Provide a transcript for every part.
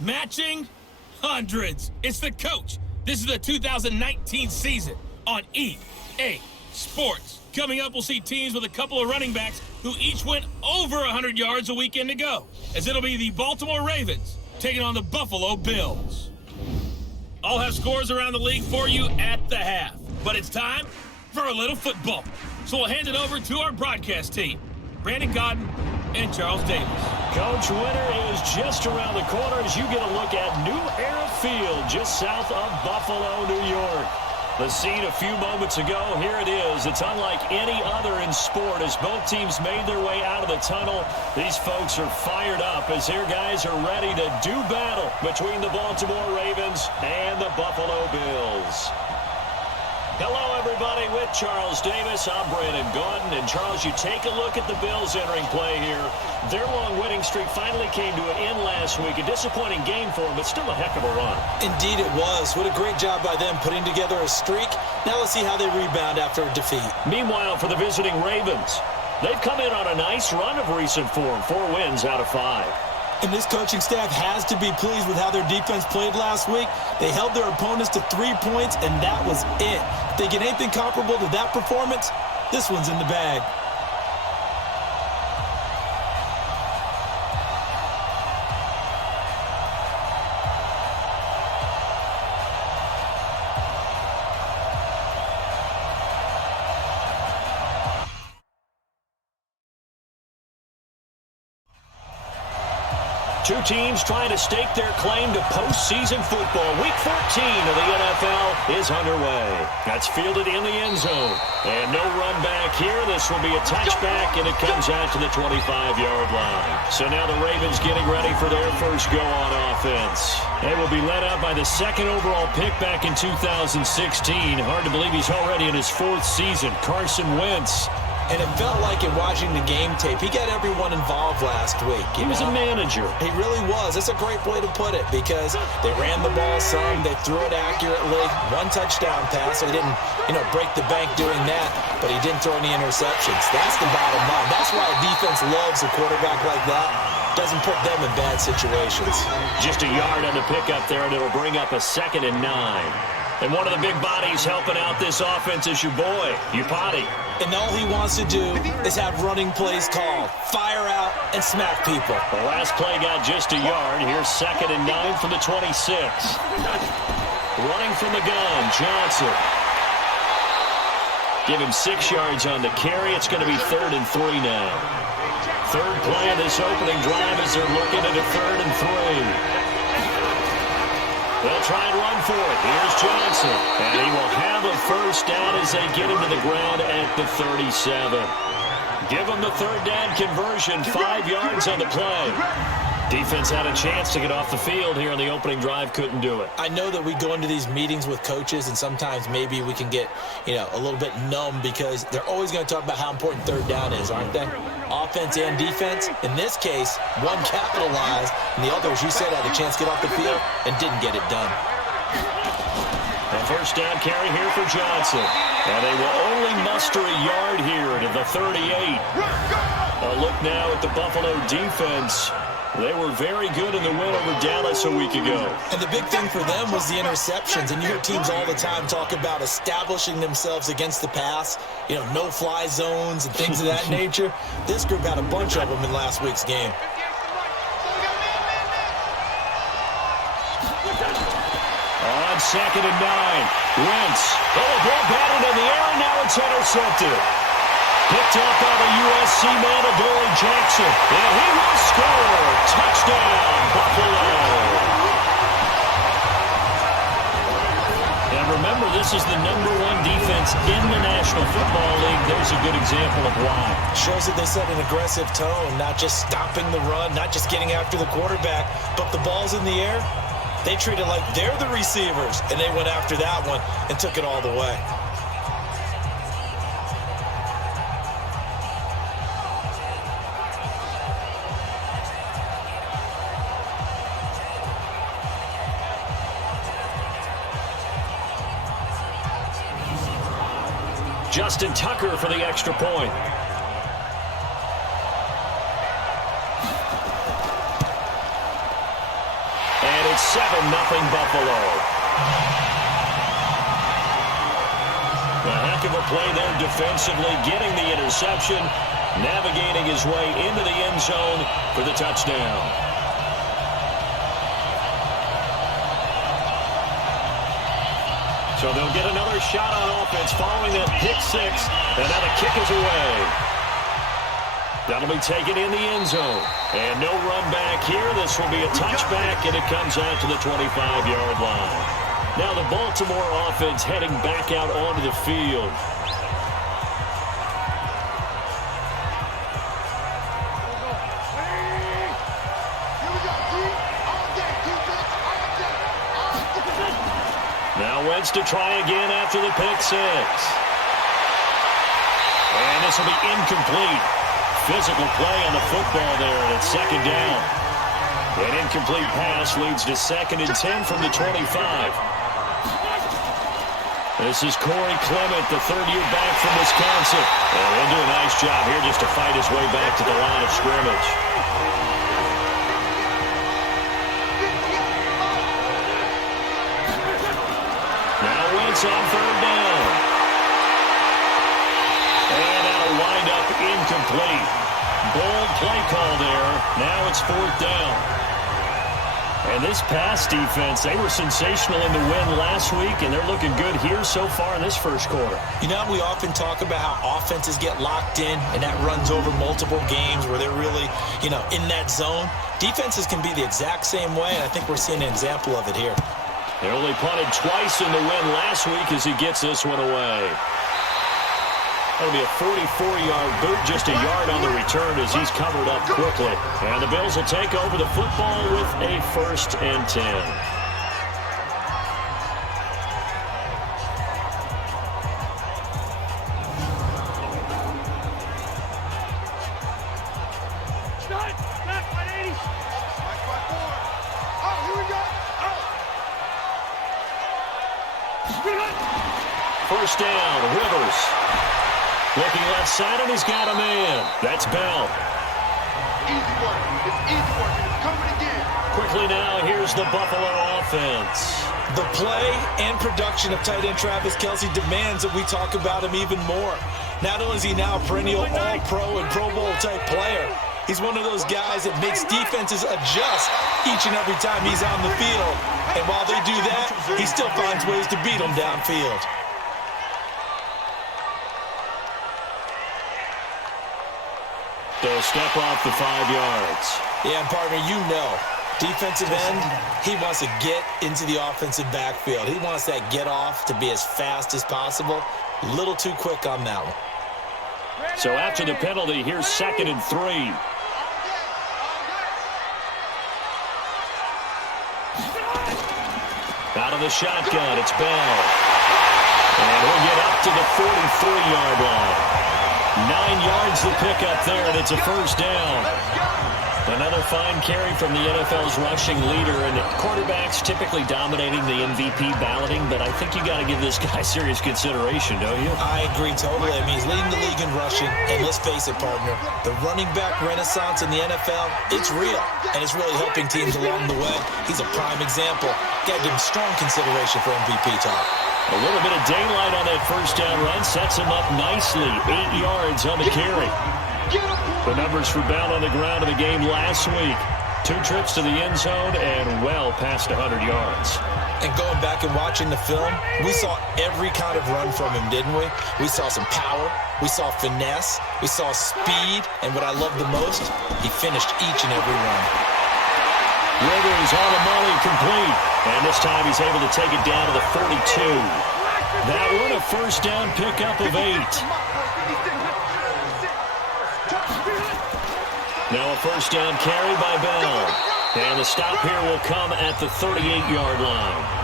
Matching hundreds. It's the coach. This is the 2019 season on EA Sports. Coming up, we'll see teams with a couple of running backs who each went over 100 yards a weekend ago, as it'll be the Baltimore Ravens taking on the Buffalo Bills. I'll have scores around the league for you at the half, but it's time for a little football. So we'll hand it over to our broadcast team, Brandon Godden and Charles Davis. Coach, winter is just around the corner as you get a look at New Era Field, just south of Buffalo, New York. The scene a few moments ago, here it is. It's unlike any other in sport as both teams made their way out of the tunnel. These folks are fired up as their guys are ready to do battle between the Baltimore Ravens and the Buffalo Bills. Hello, everybody. With Charles Davis, I'm Brandon Godden. And, Charles, you take a look at the Bills entering play here. Their long winning streak finally came to an end last week. A disappointing game for them, but still a heck of a run. Indeed it was. What a great job by them putting together a streak. Now let's see how they rebound after a defeat. Meanwhile, for the visiting Ravens, they've come in on a nice run of recent form. 4 wins out of 5. And this coaching staff has to be pleased with how their defense played last week. They held their opponents to 3 points, and that was it. If they get anything comparable to that performance, this one's in the bag. Two teams trying to stake their claim to postseason football. Week 14 of the NFL is underway. That's fielded in the end zone. And no run back here. This will be a touchback, and it comes out to the 25-yard line. So now the Ravens getting ready for their first go on offense. They will be led out by the second overall pick back in 2016. Hard to believe he's already in his 4th season. Carson Wentz. And it felt like in watching the game tape, he got everyone involved last week. He was a manager. He really was. That's a great way to put it because they ran the ball some, they threw it accurately, 1 touchdown pass. So he didn't, break the bank doing that, but he didn't throw any interceptions. That's the bottom line. That's why a defense loves a quarterback like that. Doesn't put them in bad situations. Just a yard on the pickup there, and it'll bring up a 2nd and 9. And one of the big bodies helping out this offense is your boy, Upati. And all he wants to do is have running plays called. Fire out and smack people. The last play got just a yard. Here's 2nd and 9 from the 26. Running from the gun, Johnson. Give him 6 yards on the carry. It's going to be 3rd and 3 now. Third play of this opening drive as they're looking at a 3rd and 3. They'll try and run for it. Here's Johnson. And he will have a first down as they get him to the ground at the 37. Give him the 3rd down conversion. 5 yards on the play. Defense had a chance to get off the field here on the opening drive. Couldn't do it. I know that we go into these meetings with coaches, and sometimes maybe we can get, a little bit numb because they're always going to talk about how important 3rd down is, aren't they? Offense and defense. In this case, one capitalized, and the other, as you said, had a chance to get off the field and didn't get it done. A first down carry here for Johnson. And they will only muster a yard here to the 38. A look now at the Buffalo defense. They were very good in the win over Dallas a week ago. And the big thing for them was the interceptions. And you hear teams all the time talk about establishing themselves against the pass, no-fly zones and things of that nature. This group had a bunch of them in last week's game. On 2nd and 9, Wentz. Oh, ball batted in the air, and now it's intercepted. Picked up by the USC man, Adoree Jackson. And he will score. Touchdown, Buffalo. And remember, this is the #1 defense in the National Football League. There's a good example of why. Shows that they set an aggressive tone, not just stopping the run, not just getting after the quarterback, but the ball's in the air. They treat it like they're the receivers, and they went after that one and took it all the way. Justin Tucker for the extra point. 7-0 Buffalo. A heck of a play there defensively, getting the interception, navigating his way into the end zone for the touchdown. So they'll get another shot on offense following that pick six, and now the kick is away. That'll be taken in the end zone. And no run back here. This will be a touchback, and it comes out to the 25-yard line. Now the Baltimore offense heading back out onto the field. Now Wentz to try again after the pick six. And this will be incomplete. Physical play on the football there, and it's second down. An incomplete pass leads to 2nd and 10 from the 25. This is Corey Clement, the third-year back from Wisconsin. And he'll do a nice job here just to fight his way back to the line of scrimmage. Now Wentz on third down. And that'll wind up incomplete. Bold play call there. Now it's 4th down. And this pass defense, they were sensational in the win last week, and they're looking good here so far in this first quarter. You know, we often talk about how offenses get locked in, and that runs over multiple games where they're really, in that zone. Defenses can be the exact same way, and I think we're seeing an example of it here. They only punted twice in the win last week as he gets this one away. That'll be a 44-yard boot, just a yard on the return as he's covered up quickly. And the Bills will take over the football with a 1st and 10. First down, Rivers. Looking left side, and he's got a man. That's Bell. Easy work. It's easy work, and it's coming again. Quickly now, here's the Buffalo offense. The play and production of tight end Travis Kelce demands that we talk about him even more. Not only is he now a perennial All-Pro and Pro Bowl type player, he's one of those guys that makes defenses adjust each and every time he's on the field. And while they do that, he still finds ways to beat them downfield. They'll step off the 5 yards. Yeah, and partner, defensive end, he wants to get into the offensive backfield. He wants that get off to be as fast as possible. A little too quick on that one. So after the penalty, here's 2nd and 3. Out of the shotgun, it's Bell. And he'll get up to the 43-yard line. 9 yards to pick up there, and it's a first down. Another fine carry from the NFL's rushing leader, and quarterbacks typically dominating the MVP balloting, but I think you got to give this guy serious consideration, don't you? I agree totally. I mean, he's leading the league in rushing, and let's face it, partner, the running back renaissance in the NFL, it's real, and it's really helping teams along the way. He's a prime example. Got to give him strong consideration for MVP talk. A little bit of daylight on that first down run sets him up nicely. 8 yards on the carry. The numbers for Bell on the ground in the game last week. 2 trips to the end zone and well past 100 yards. And going back and watching the film, we saw every kind of run from him, didn't we? We saw some power. We saw finesse. We saw speed. And what I love the most, he finished each and every run. Rivers on the money, complete. And this time he's able to take it down to the 42. That one a first down pickup of 8. Now a first down carry by Bell. And the stop here will come at the 38-yard line.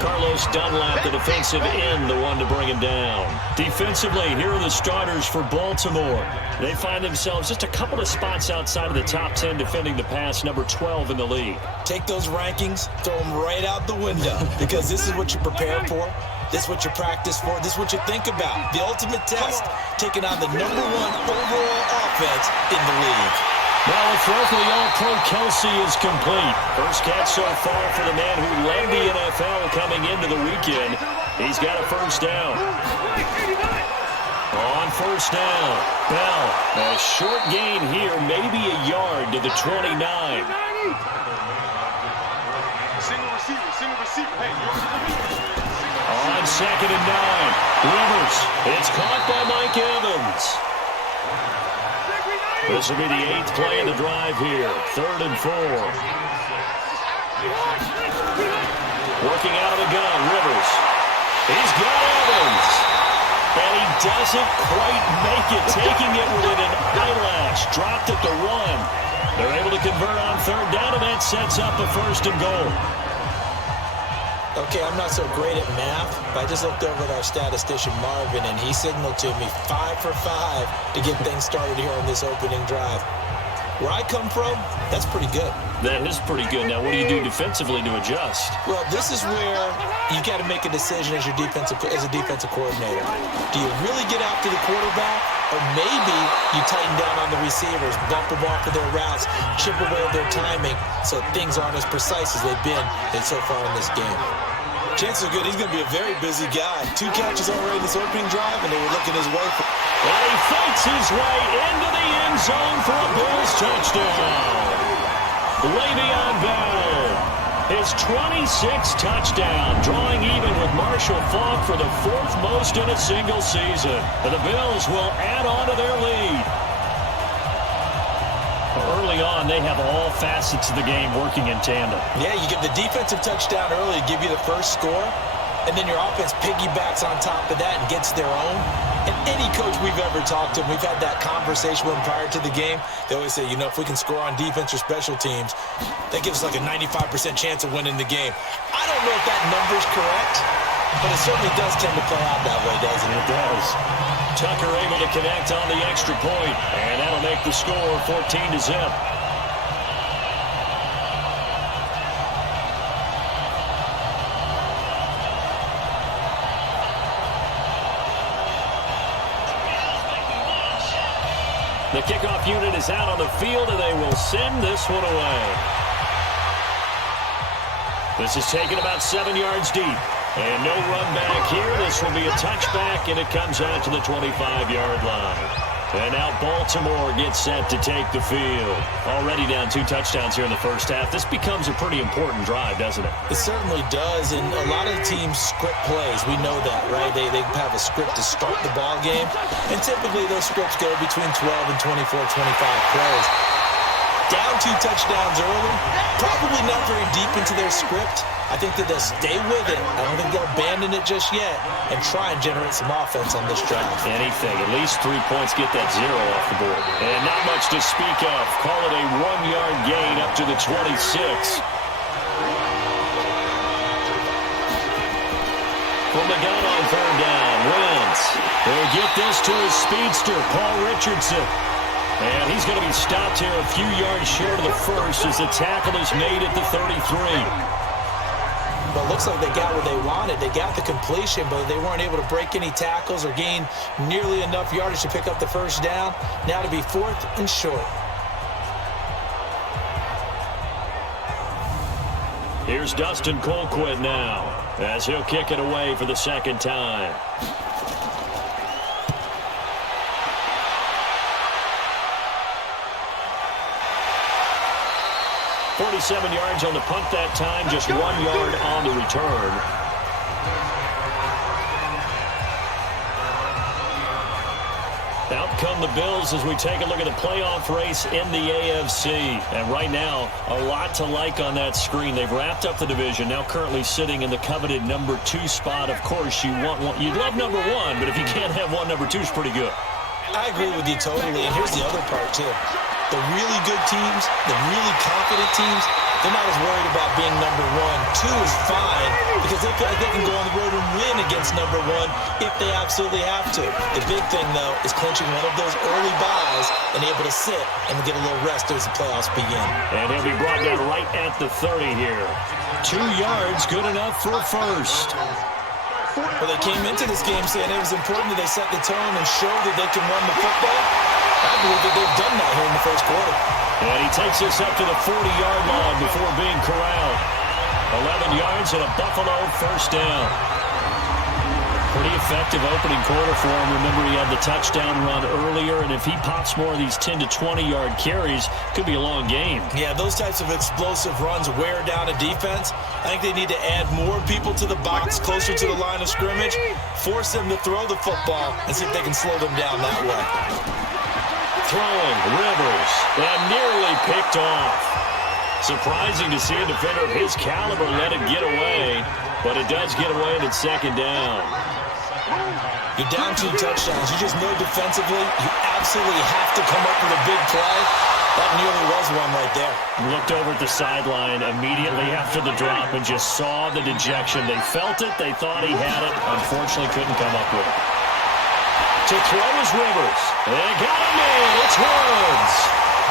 Carlos Dunlap, the defensive end, the one to bring him down. Defensively, here are the starters for Baltimore. They find themselves just a couple of spots outside of the top 10 defending the pass, number 12 in the league. Take those rankings, throw them right out the window, because this is what you prepare for. This is what you practice for. This is what you think about. The ultimate test, taking on the #1 overall offense in the league. Now a throw for the All-Pro Kelsey is complete. First catch so far for the man who led the NFL coming into the weekend. He's got a first down. On first down, Bell. A short gain here, maybe a yard to the 29. Single receiver. Hey, On 2nd and 9, Rivers. It's caught by Mike Evans. This will be the 8th play of the drive here. 3rd and 4. Working out of the gun, Rivers. He's got Evans. And he doesn't quite make it, taking it within an eyelash. Dropped at the 1. They're able to convert on 3rd down, and that sets up a 1st and goal. Okay, I'm not so great at math, but I just looked over at our statistician, Marvin, and he signaled to me 5 for 5 to get things started here on this opening drive. Where I come from, that's pretty good. That is pretty good. Now, what do you do defensively to adjust? Well, this is where you got to make a decision as a defensive coordinator. Do you really get after the quarterback, or maybe you tighten down on the receivers, bump them off of their routes, chip away at their timing, so things aren't as precise as they've been so far in this game. Chances are good he's going to be a very busy guy. 2 catches already in this opening drive, and they were looking his way. And he fights his way into the end zone for a Bills touchdown. Le'Veon Bell, his 26th touchdown, drawing even with Marshall Faulk for the 4th most in a single season. And the Bills will add on to their lead. Early on, they have all facets of the game working in tandem. Yeah, you get the defensive touchdown early to give you the first score, and then your offense piggybacks on top of that and gets their own. And any coach we've ever talked to, we've had that conversation with them prior to the game. They always say, if we can score on defense or special teams, that gives us like a 95% chance of winning the game. I don't know if that number's correct, but it certainly does tend to play out that way, doesn't it? It does. Tucker able to connect on the extra point, and that'll make the score 14-0. The kickoff unit is out on the field, and they will send this one away. This is taken about 7 yards deep. And no run back here. This will be a touchback, and it comes out to the 25-yard line. And now Baltimore gets set to take the field. Already down 2 touchdowns here in the first half. This becomes a pretty important drive, doesn't it? It certainly does, and a lot of teams script plays. We know that, right? They have a script to start the ball game, and typically those scripts go between 12 and 24, 25 plays. Down 2 touchdowns early, probably not very deep into their script. I think that they'll stay with it. I don't think they'll abandon it just yet and try and generate some offense on this drive. Anything. At least 3 points, get that 0 off the board. And not much to speak of. Call it a 1-yard gain up to the 26. From the gun on 3rd down, Wentz. They'll get this to his speedster, Paul Richardson. And he's going to be stopped here a few yards short of the first as the tackle is made at the 33. But it looks like they got what they wanted. They got the completion, but they weren't able to break any tackles or gain nearly enough yardage to pick up the first down. Now to be 4th and short. Here's Dustin Colquitt now as he'll kick it away for the 2nd time. 47 yards on the punt that time, just 1 yard on the return. Out come the Bills as we take a look at the playoff race in the AFC. And right now, a lot to like on that screen. They've wrapped up the division, now currently sitting in the coveted number 2 spot. Of course, you'd love number 1, but if you can't have one, number 2 is pretty good. I agree with you totally, and here's the other part, too. The really good teams, the really confident teams, they're not as worried about being number 1. 2 is fine because they feel like they can go on the road and win against number 1 if they absolutely have to. The big thing, though, is clinching one of those early buys and able to sit and get a little rest as the playoffs begin. And he'll be brought down right at the 30 here. 2 yards, good enough for a first. Well, they came into this game saying it was important that they set the tone and show that they can run the football. I believe that they've done that here in the first quarter. And he takes this up to the 40-yard line before being corralled. 11 yards and a Buffalo first down. Pretty effective opening quarter for him. Remember, he had the touchdown run earlier, and if he pops more of these 10 to 20-yard carries, could be a long game. Yeah, those types of explosive runs wear down a defense. I think they need to add more people to the box closer to the line of scrimmage, force them to throw the football, and see if they can slow them down that way. Throwing, Rivers, and nearly picked off. Surprising to see a defender of his caliber let it get away, but it does get away and it's second down. You're down 2 touchdowns. You just know defensively you absolutely have to come up with a big play. That nearly was one right there. Looked over at the sideline immediately after the drop and just saw the dejection. They felt it. They thought he had it. Unfortunately, couldn't come up with it. To throw is Rivers. They got him in. It's Woods.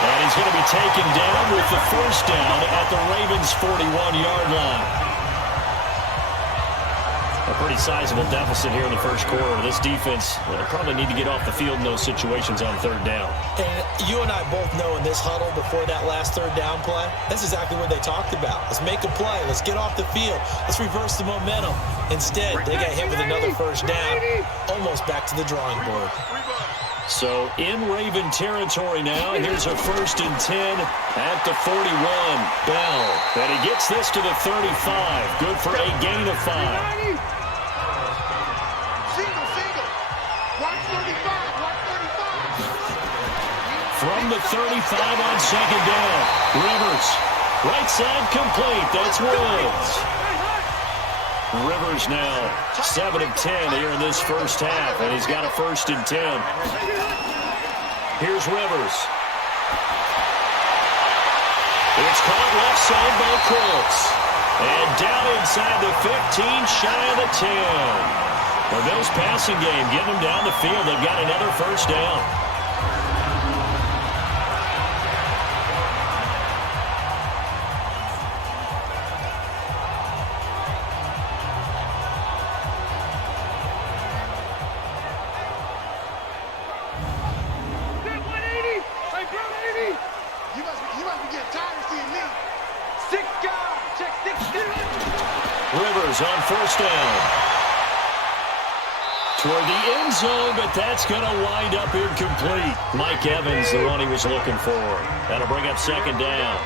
And he's going to be taken down with the first down at the Ravens' 41-yard line. A pretty sizable deficit here in the first quarter. This defense probably need to get off the field in those situations on third down. And you and I both know in this huddle before that last third down play, that's exactly what they talked about. Let's make a play. Let's get off the field. Let's reverse the momentum. Instead, they got hit with another first down, almost back to the drawing board. So in Raven territory now, here's a 1st and 10 at the 41. Bell, and he gets this to the 35. Good for a gain of 5. Single. Watch 35. From the 35 on second down. Rivers, right side complete. That's Woods. Rivers now 7 of 10 here in this first half, and he's got a 1st and 10. Here's Rivers. It's caught left side by Colts. And down inside the 15, shy of the 10. The Bills passing game, getting them down the field. They've got another first down. Rivers on first down. Toward the end zone, but that's going to wind up incomplete. Mike Evans, the one he was looking for. That'll bring up second down.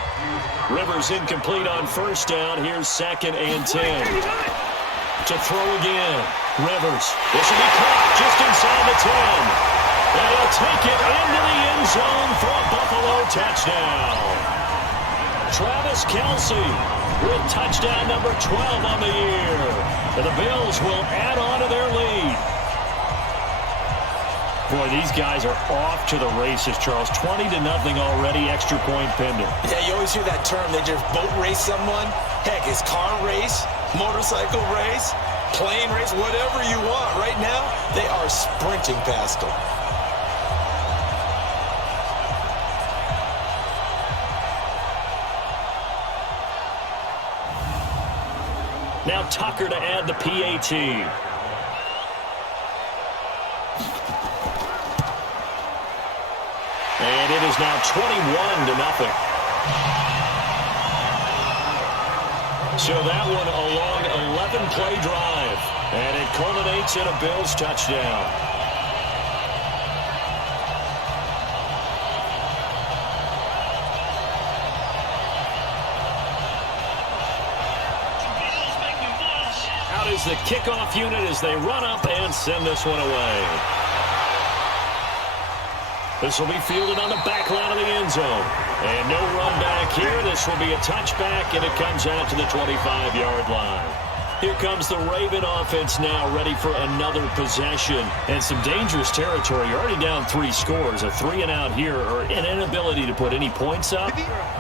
Rivers incomplete on first down. Here's 2nd and 10. To throw again. Rivers. This will be caught just inside the 10. And he'll take it into the end zone for a Buffalo touchdown. Travis Kelce with touchdown number 12 on the year. And the Bills will add on to their lead. Boy, these guys are off to the races, Charles. 20-0 already, extra point pending. Yeah, you always hear that term. They just boat race someone. Heck, it's car race, motorcycle race, plane race, whatever you want. Right now, they are sprinting past them. Now Tucker to add the PAT. And it is now 21-0. So that one a long 11-play drive. And it culminates in a Bills touchdown. Out is the kickoff unit as they run up and send this one away. This will be fielded on the back line of the end zone. And no run back here. This will be a touchback, and it comes out to the 25-yard line. Here comes the Raven offense now, ready for another possession. And some dangerous territory. You're already down 3 scores. A 3-and-out here, or an inability to put any points up.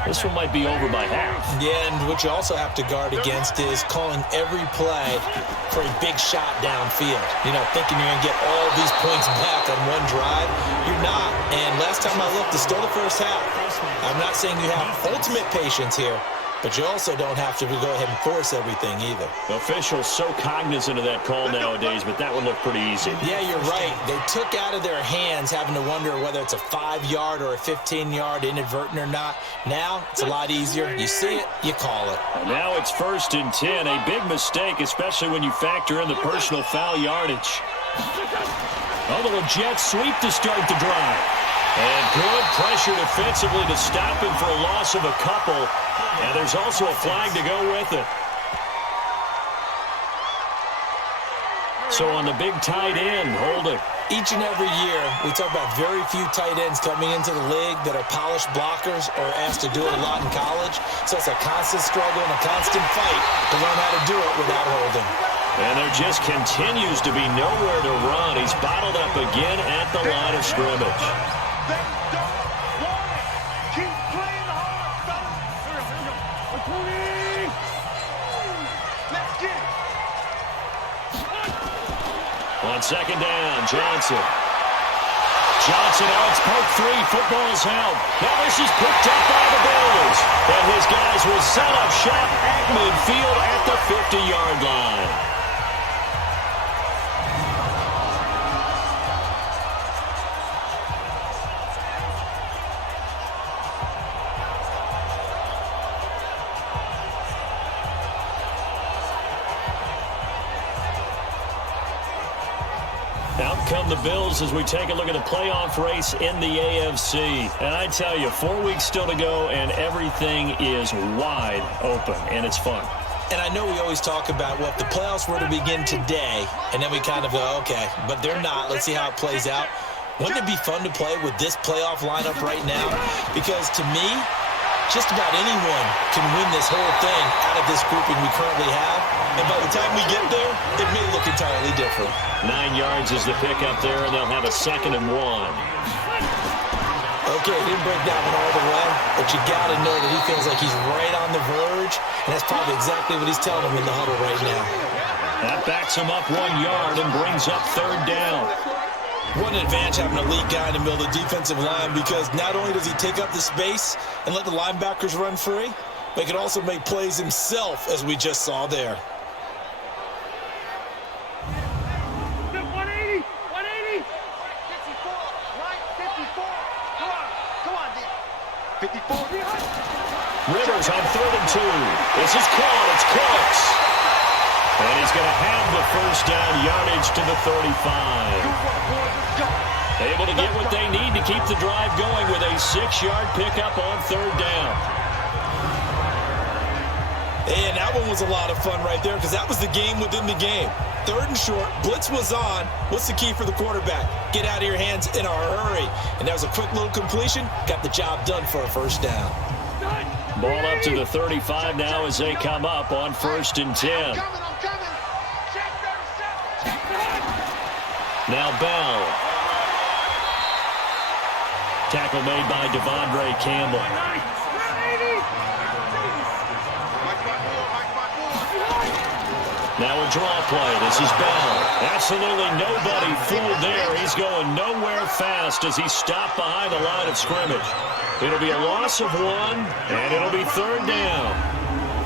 This one might be over by half. Yeah, and what you also have to guard against is calling every play for a big shot downfield. You know, thinking you're going to get all these points back on one drive. You're not. And last time I looked, it's still the first half. I'm not saying you have ultimate patience here, but you also don't have to go ahead and force everything either. Officials so cognizant of that call nowadays, but that one looked pretty easy. Yeah, you're right. They took out of their hands having to wonder whether it's a 5-yard or a 15-yard inadvertent or not. Now, it's a lot easier. You see it, you call it. And now it's 1st and 10. A big mistake, especially when you factor in the personal foul yardage. A little jet sweep to start the drive. And good pressure defensively to stop him for a loss of a couple. And there's also a flag to go with it. So on the big tight end, holding. Each and every year, we talk about very few tight ends coming into the league that are polished blockers or asked to do it a lot in college. So it's a constant struggle and a constant fight to learn how to do it without holding. And there just continues to be nowhere to run. He's bottled up again at the line of scrimmage. They don't want it. Keep playing hard, fellas. Let's get it. On 2nd down, Johnson. Johnson on its poke 3. Football's held. Now this is picked up by the Bills. And his guys will set up shop at midfield at the 50-yard line. Out come the Bills as we take a look at the playoff race in the AFC. And I tell you, 4 weeks still to go, and everything is wide open, and it's fun. And I know we always talk about, well, if the playoffs were to begin today, and then we kind of go, okay, but they're not. Let's see how it plays out. Wouldn't it be fun to play with this playoff lineup right now? Because to me, just about anyone can win this whole thing out of this grouping we currently have. And by the time we get there, it may look entirely different. 9 yards is the pickup there, and they'll have a 2nd and 1. Okay, didn't break that one all the way, but you got to know that he feels like he's right on the verge, and that's probably exactly what he's telling him in the huddle right now. That backs him up 1 yard and brings up 3rd down. What an advantage having an elite guy in the middle of the defensive line, because not only does he take up the space and let the linebackers run free, but he can also make plays himself, as we just saw there. 180. 180. 54. Right. 54. Come on, D. 54. Rivers on 3rd and 2. This is caught. It's close. And he's going to have the 1st down yardage to the 35. Able to get what they need to keep the drive going with a 6-yard pickup on 3rd down. And that one was a lot of fun right there, because that was the game within the game. 3rd and short, blitz was on. What's the key for the quarterback? Get out of your hands in a hurry. And that was a quick little completion. Got the job done for a 1st down. Ball up to the 35 now as they come up on 1st and 10. I'm coming. Check 37. Now Bell. Tackle made by Devondre Campbell. Now a draw play. This is Bell. Absolutely nobody fooled there. He's going nowhere fast as he's stopped behind the line of scrimmage. It'll be a loss of 1, and it'll be 3rd down.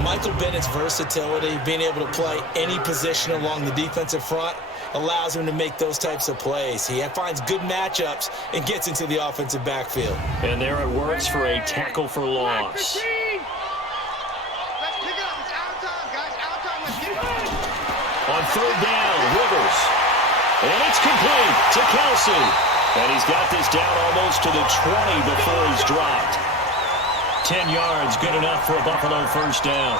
Michael Bennett's versatility, being able to play any position along the defensive front, allows him to make those types of plays. He finds good matchups and gets into the offensive backfield. And there it works for a tackle for loss. Let's pick it up. It's out of time, guys. Out of time. Let's get it. On 3rd down, Rivers. And it's complete to Kelsey. And he's got this down almost to the 20 before he's dropped. 10 yards, good enough for a Buffalo 1st down.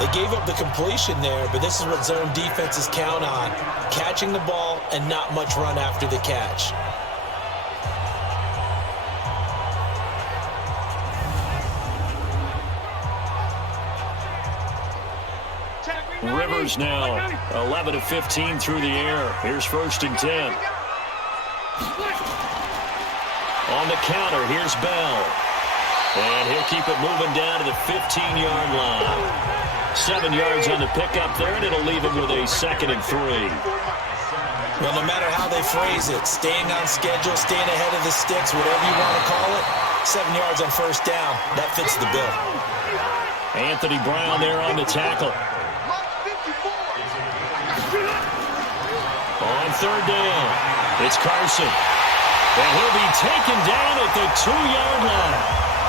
They gave up the completion there, but this is what zone defenses count on. Catching the ball and not much run after the catch. Rivers now 11 of 15 through the air. Here's 1st and 10. On the counter, here's Bell. And he'll keep it moving down to the 15-yard line. 7 yards on the pickup there, and it'll leave him with a 2nd and 3. Well, no matter how they phrase it, staying on schedule, staying ahead of the sticks, whatever you want to call it, 7 yards on first down. That fits the bill. Anthony Brown there on the tackle. On third down, it's Carson. And he'll be taken down at the 2-yard line.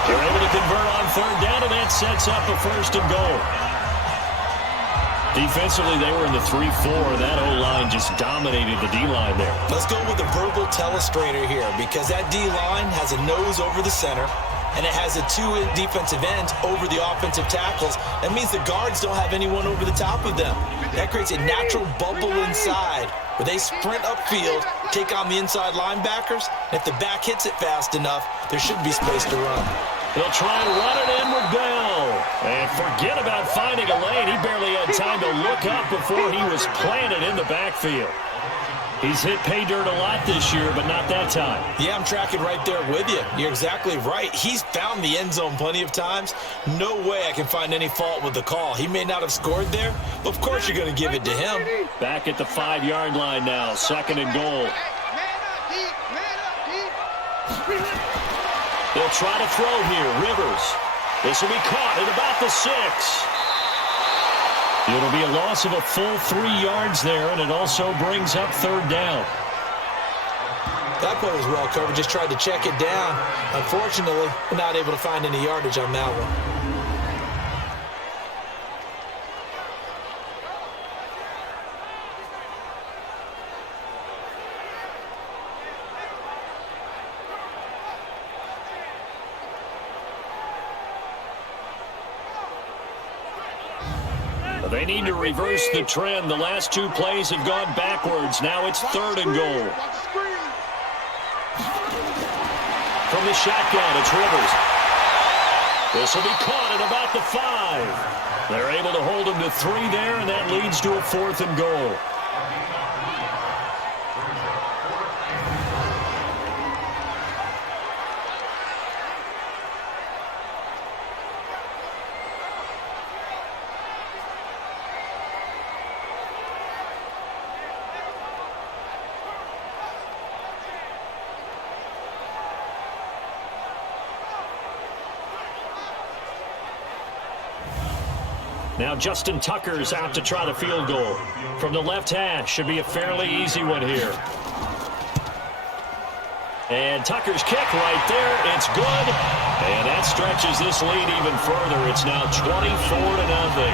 They're able to convert on third down, and that sets up a first and goal. Defensively, they were in the 3-4. That O-line just dominated the D-line there. Let's go with a verbal telestrator here because that D-line has a nose over the center, and it has a 2 defensive ends over the offensive tackles. That means the guards don't have anyone over the top of them. That creates a natural bubble inside where they sprint upfield, take on the inside linebackers. And if the back hits it fast enough, there should be space to run. They'll try and run it in with Bell. And forget about finding a lane. He barely had time to look up before he was planted in the backfield. He's hit pay dirt a lot this year, but not that time. Yeah, I'm tracking right there with you. You're exactly right. He's found the end zone plenty of times. No way I can find any fault with the call. He may not have scored there, but of course you're going to give it to him. Back at the 5-yard line now, second and goal. They'll try to throw here. Rivers. This will be caught at about the 6. It'll be a loss of a full 3 yards there, and it also brings up third down. That play was well covered. Just tried to check it down. Unfortunately, we're not able to find any yardage on that one. They need to reverse the trend. The last 2 plays have gone backwards. Now it's third and goal. From the shotgun, it's Rivers. This will be caught at about the 5. They're able to hold him to 3 there, and that leads to a fourth and goal. Now Justin Tucker's out to try the field goal. From the left hash, should be a fairly easy one here. And Tucker's kick right there, it's good. And that stretches this lead even further. It's now 24-0.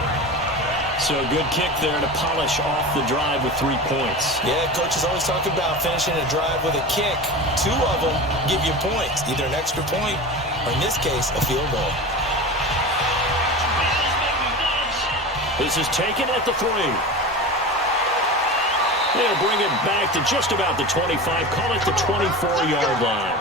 So a good kick there to polish off the drive with 3 points. Yeah, coaches always talk about finishing a drive with a kick. 2 of them give you points, either an extra point or in this case, a field goal. This is taken at the 3. They'll bring it back to just about the 25. Call it the 24-yard line.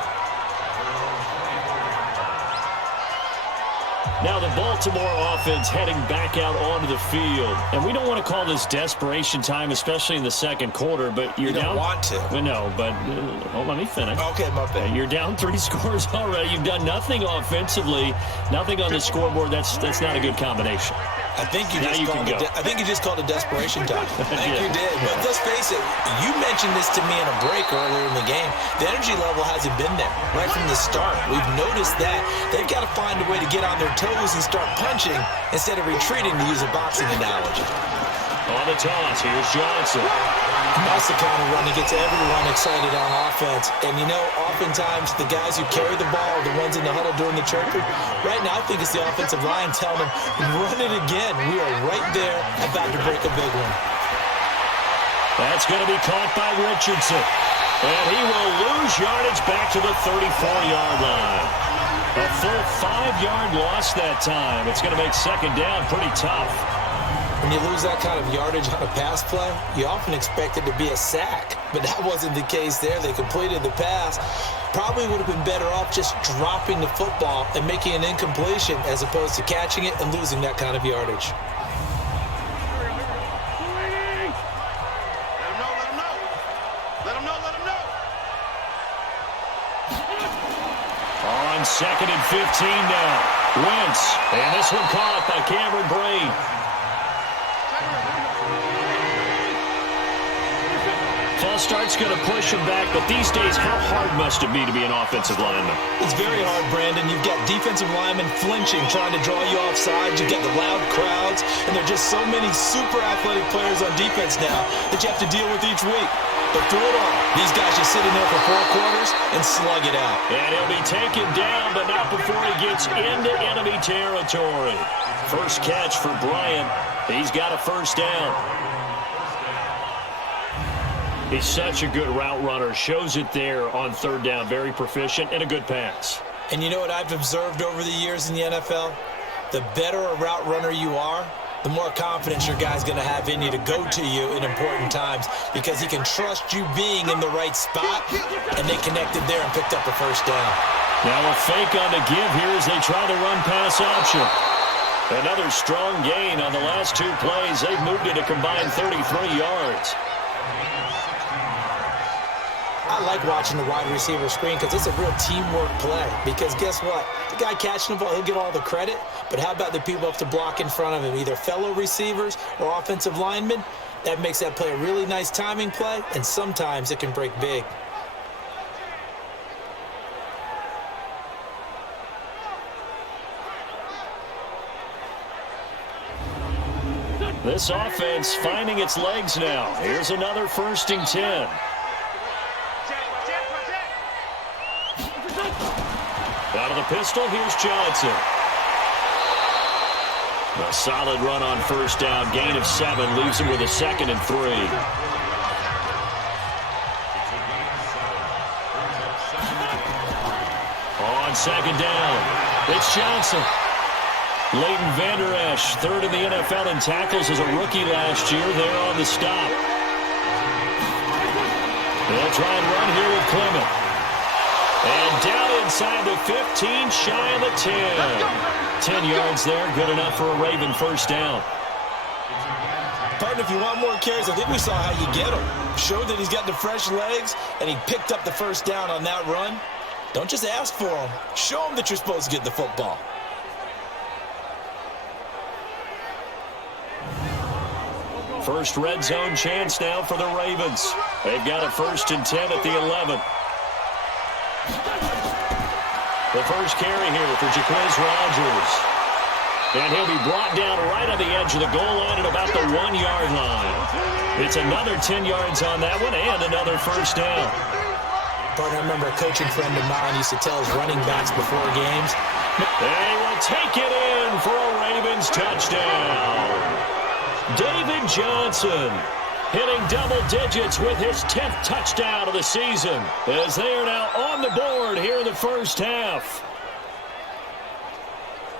Now the Baltimore offense heading back out onto the field. And we don't want to call this desperation time, especially in the second quarter, but you're down. You don't want to. Well, no, but let me finish. Okay, my bad. You're down 3 scores already. You've done nothing offensively, nothing on the scoreboard. That's not a good combination. I think you just called it desperation time. I think you did. But let's face it, you mentioned this to me in a break earlier in the game. The energy level hasn't been there right from the start. We've noticed that. They've got to find a way to get on their toes and start punching instead of retreating, to use a boxing analogy. On the toss, here's Johnson. That's the kind of run that gets everyone excited on offense. And, you know, oftentimes the guys who carry the ball are the ones in the huddle doing the chirping. Right now, I think it's the offensive line telling them, run it again. We are right there about to break a big one. That's going to be caught by Richardson. And he will lose yardage back to the 34-yard line. A full 5-yard loss that time. It's going to make second down pretty tough. When you lose that kind of yardage on a pass play, you often expect it to be a sack. But that wasn't the case there. They completed the pass. Probably would have been better off just dropping the football and making an incompletion as opposed to catching it and losing that kind of yardage. On second and 15 now. Wentz. And this one caught by Cameron Braid. False start's going to push him back, but these days, how hard must it be to be an offensive lineman? It's very hard, Brandon. You've got defensive linemen flinching, trying to draw you off sides. You've got the loud crowds, and there are just so many super athletic players on defense now that you have to deal with each week. But throw it on. These guys just sit in there for 4 quarters and slug it out. And he'll be taken down, but not before he gets into enemy territory. First catch for Bryant. He's got a first down. He's such a good route runner. Shows it there on 3rd down. Very proficient and a good pass. And you know what I've observed over the years in the NFL? The better a route runner you are, the more confidence your guy's going to have in you to go to you in important times because he can trust you being in the right spot, and they connected there and picked up a first down. Now a fake on the give here as they try the run-pass option. Another strong gain on the last 2 plays. They've moved it a combined 33 yards. I like watching the wide receiver screen because it's a real teamwork play. Because guess what? The guy catching the ball, he'll get all the credit. But how about the people up to block in front of him, either fellow receivers or offensive linemen? That makes that play a really nice timing play, and sometimes it can break big. This offense finding its legs now. Here's another 1st and 10. Out of the pistol, here's Johnson. A solid run on 1st down. Gain of 7 leaves him with a 2nd and 3. On 2nd down, it's Johnson. Leighton Vander Esch, 3rd in the NFL in tackles as a rookie last year. There on the stop. They'll try and run here with Clement. And down inside the 15, shy of the 10. 10 yards there, good enough for a Raven first down. Partner, if you want more carries, I think we saw how you get him. Showed that he's got the fresh legs, and he picked up the first down on that run. Don't just ask for him. Show him that you're supposed to get the football. First red zone chance now for the Ravens. They've got a 1st and 10 at the 11. The first carry here for Jaquiz Rogers. And he'll be brought down right on the edge of the goal line at about the 1-yard line. It's another 10 yards on that one and another first down. Partner, I remember a coaching friend of mine used to tell his running backs before games. They will take it in for a Ravens touchdown. David Johnson hitting double digits with his 10th touchdown of the season as they are now on the board here in the first half.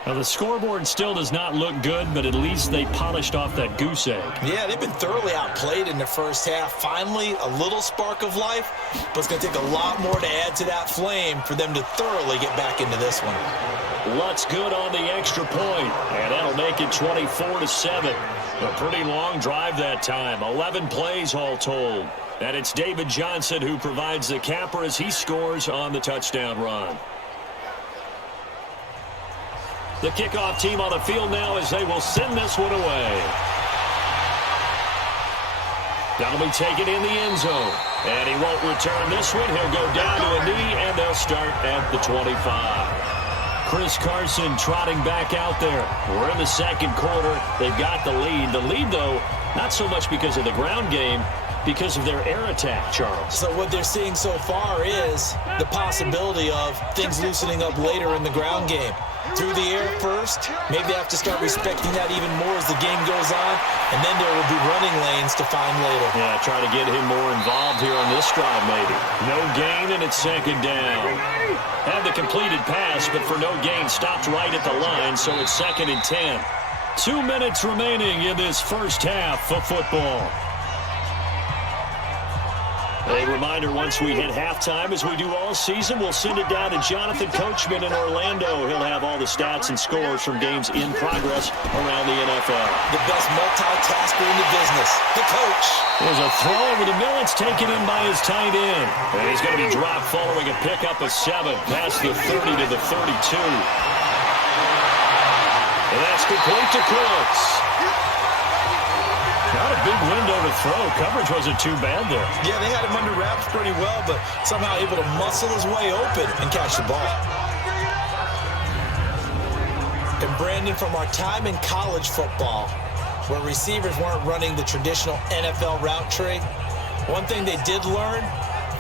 Now, the scoreboard still does not look good, but at least they polished off that goose egg. Yeah, they've been thoroughly outplayed in the first half. Finally, a little spark of life, but it's going to take a lot more to add to that flame for them to thoroughly get back into this one. Lutz good on the extra point, and that'll make it 24-7. A pretty long drive that time, 11 plays all told. And it's David Johnson who provides the capper as he scores on the touchdown run. The kickoff team on the field now as they will send this one away. That'll be taken in the end zone. And he won't return this one. He'll go down to a knee, and they'll start at the 25. Chris Carson trotting back out there. We're in the second quarter. They've got the lead. The lead, though, not so much because of the ground game, because of their air attack, Charles. So what they're seeing so far is the possibility of things loosening up later in the ground game. Through the air first, maybe they have to start respecting that even more as the game goes on, and then there will be running lanes to find later. Yeah, try to get him more involved here on this drive maybe. No gain, and it's 2nd down. Had the completed pass, but for no gain, stopped right at the line, so it's 2nd and 10. 2 minutes remaining in this first half of football. A reminder, once we hit halftime, as we do all season, we'll send it down to Jonathan Coachman in Orlando. He'll have all the stats and scores from games in progress around the NFL. The best multitasker in the business, the coach. There's a throw over the middle. It's taken in by his tight end. And he's going to be dropped following a pickup of 7 past the 30 to the 32. And that's complete to Cooks. Not a big window to throw. Coverage wasn't too bad there. Yeah, they had him under wraps pretty well, but somehow able to muscle his way open and catch the ball. And Brandon, from our time in college football, where receivers weren't running the traditional NFL route tree, one thing they did learn,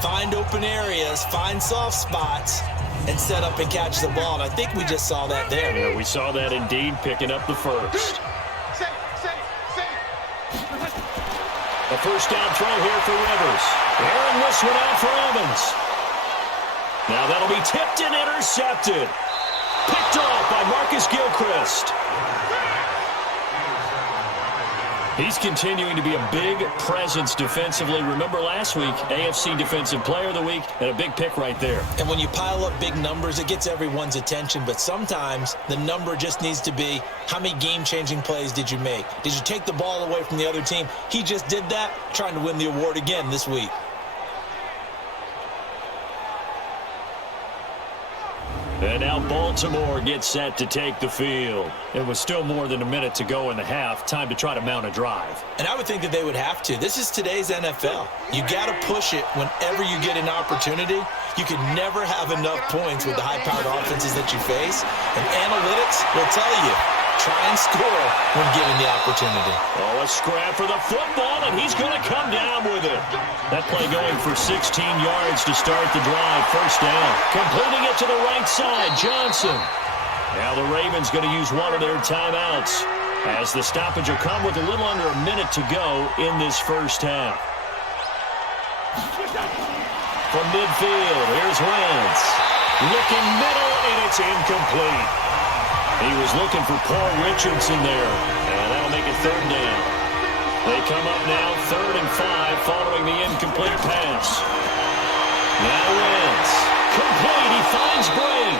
find open areas, find soft spots, and set up and catch the ball. And I think we just saw that there. Yeah, we saw that indeed, picking up the first. A first down throw here for Rivers. Airing this one out for Evans. Now that'll be tipped and intercepted. Picked off by Marcus Gilchrist. He's continuing to be a big presence defensively. Remember last week, AFC Defensive Player of the Week, and a big pick right there. And when you pile up big numbers, it gets everyone's attention. But sometimes the number just needs to be, how many game-changing plays did you make? Did you take the ball away from the other team? He just did that, trying to win the award again this week. And now Baltimore gets set to take the field. It was still more than a minute to go in the half. Time to try to mount a drive. And I would think that they would have to. This is today's NFL. You got to push it whenever you get an opportunity. You can never have enough points with the high-powered offenses that you face. And analytics will tell you, try and score when given the opportunity. Oh, a scrap for the football, and he's going to come down with it. That play going for 16 yards to start the drive. First down. Completing it to the right side, Johnson. Now the Ravens going to use one of their timeouts, as the stoppage will come with a little under a minute to go in this first half. From midfield, here's Wentz. Looking middle, and it's incomplete. He was looking for Paul Richardson there, and that'll make it third down. They come up now, 3rd and 5, following the incomplete pass. Now Wentz. Complete, he finds Bray.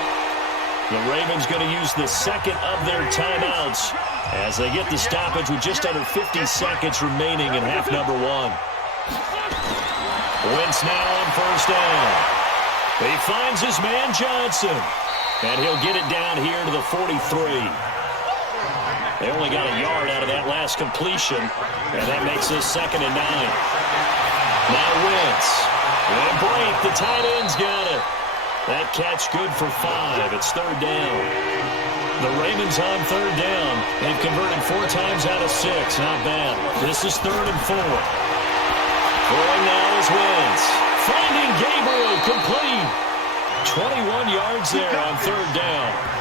The Ravens going to use the second of their timeouts as they get the stoppage with just under 50 seconds remaining in half number 1. Wentz now on first down. He finds his man Johnson. And he'll get it down here to the 43. They only got a yard out of that last completion, and that makes this 2nd and 9. Now Wentz. And break, the tight end's got it. That catch good for 5. It's 3rd down. The Ravens on 3rd down. They've converted 4 times out of 6. Not bad. This is 3rd and 4. Throwing now is Wentz. Finding Gabriel, complete. 21 yards there on 3rd down.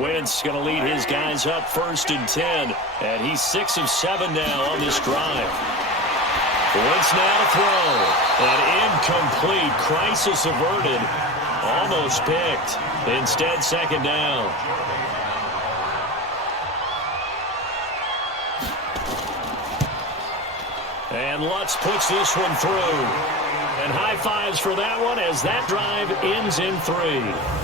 Wentz going to lead his guys up 1st and 10, and he's 6 of 7 now on this drive. Wentz now to throw, and incomplete. Crisis averted. Almost picked. Instead, 2nd down. And Lutz puts this one through. And high fives for that one as that drive ends in 3.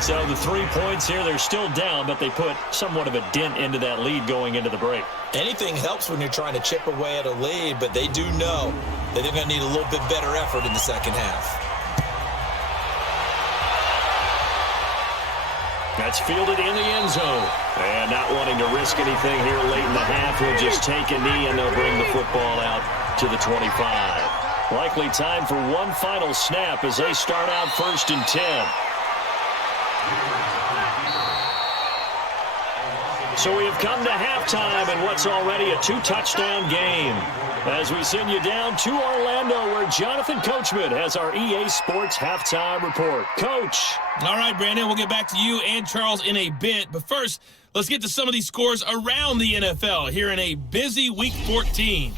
So the 3 points here, they're still down, but they put somewhat of a dent into that lead going into the break. Anything helps when you're trying to chip away at a lead, but they do know that they're going to need a little bit better effort in the second half. That's fielded in the end zone. And not wanting to risk anything here late in the half, he'll just take a knee and they'll bring the football out to the 25. Likely time for one final snap as they start out 1st and 10. So we have come to halftime in what's already a 2-touchdown game, as we send you down to Orlando, where Jonathan Coachman has our EA Sports Halftime Report. Coach. All right, Brandon, we'll get back to you and Charles in a bit. But first, let's get to some of these scores around the NFL here in a busy Week 14.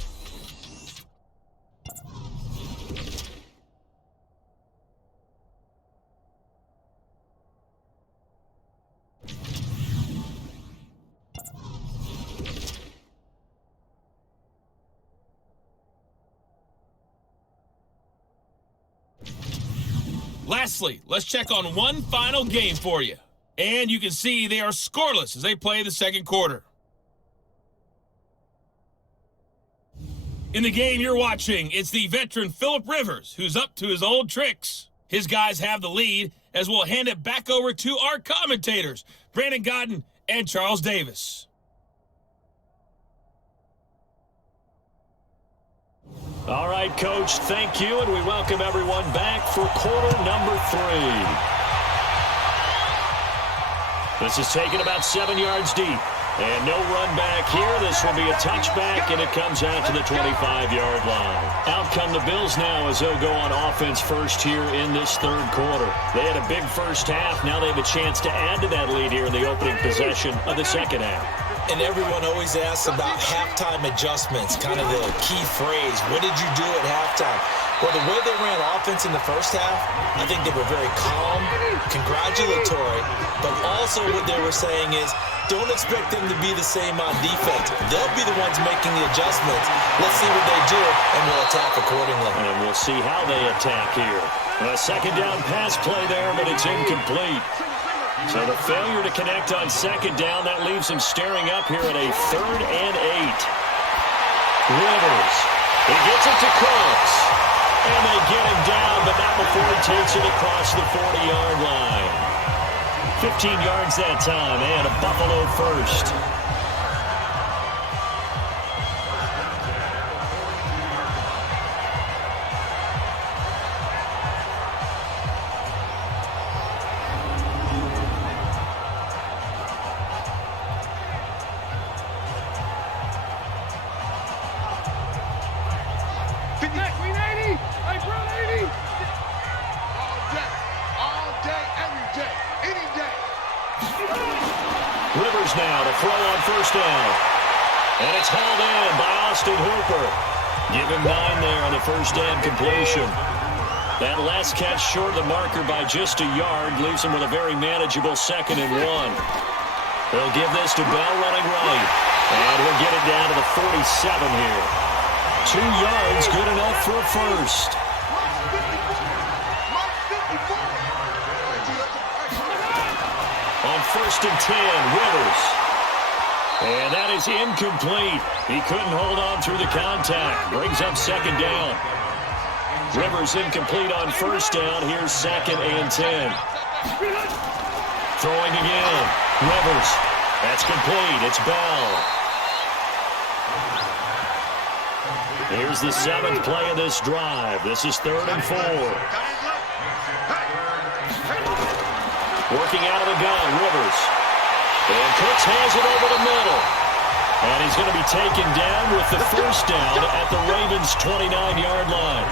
Lastly, let's check on one final game for you. And you can see they are scoreless as they play the second quarter. In the game you're watching, it's the veteran Phillip Rivers who's up to his old tricks. His guys have the lead as we'll hand it back over to our commentators, Brandon Godden and Charles Davis. All right, Coach, thank you, and we welcome everyone back for quarter number 3. This is taken about 7 yards deep. And no run back here. This will be a touchback, and it comes out to the 25-yard line. Out come the Bills now as they'll go on offense first here in this third quarter. They had a big first half. Now they have a chance to add to that lead here in the opening possession of the second half. And everyone always asks about halftime adjustments, kind of the key phrase. What did you do at halftime? Well, the way they ran offense in the first half, I think they were very calm, congratulatory, but also what they were saying is, don't expect them to be the same on defense. They'll be the ones making the adjustments. Let's see what they do, and we'll attack accordingly. And we'll see how they attack here. A second down pass play there, but it's incomplete. So the failure to connect on second down, that leaves him staring up here at a 3rd and 8. Rivers. He gets it to Cooks. And they get him down, but not before he takes it across the 40-yard line. 15 yards that time, and a Buffalo first. Rivers now to throw on first down. And it's hauled in by Austin Hooper. Give him 9 there on the first down completion. That last catch short of the marker by just a yard leaves him with a very manageable 2nd and 1. They'll give this to Bell running right. And he'll get it down to the 47 here. 2 yards, good enough for a first. On 1st and 10, Rivers. And that is incomplete. He couldn't hold on through the contact. Brings up 2nd down. Rivers incomplete on 1st down. Here's 2nd and 10. Throwing again. Rivers. That's complete. It's Bell. Here's the 7th play of this drive. This is 3rd and 4. Working out of the gun, Rivers. And Cooks has it over the middle. And he's going to be taken down with the first down at the Ravens' 29-yard line.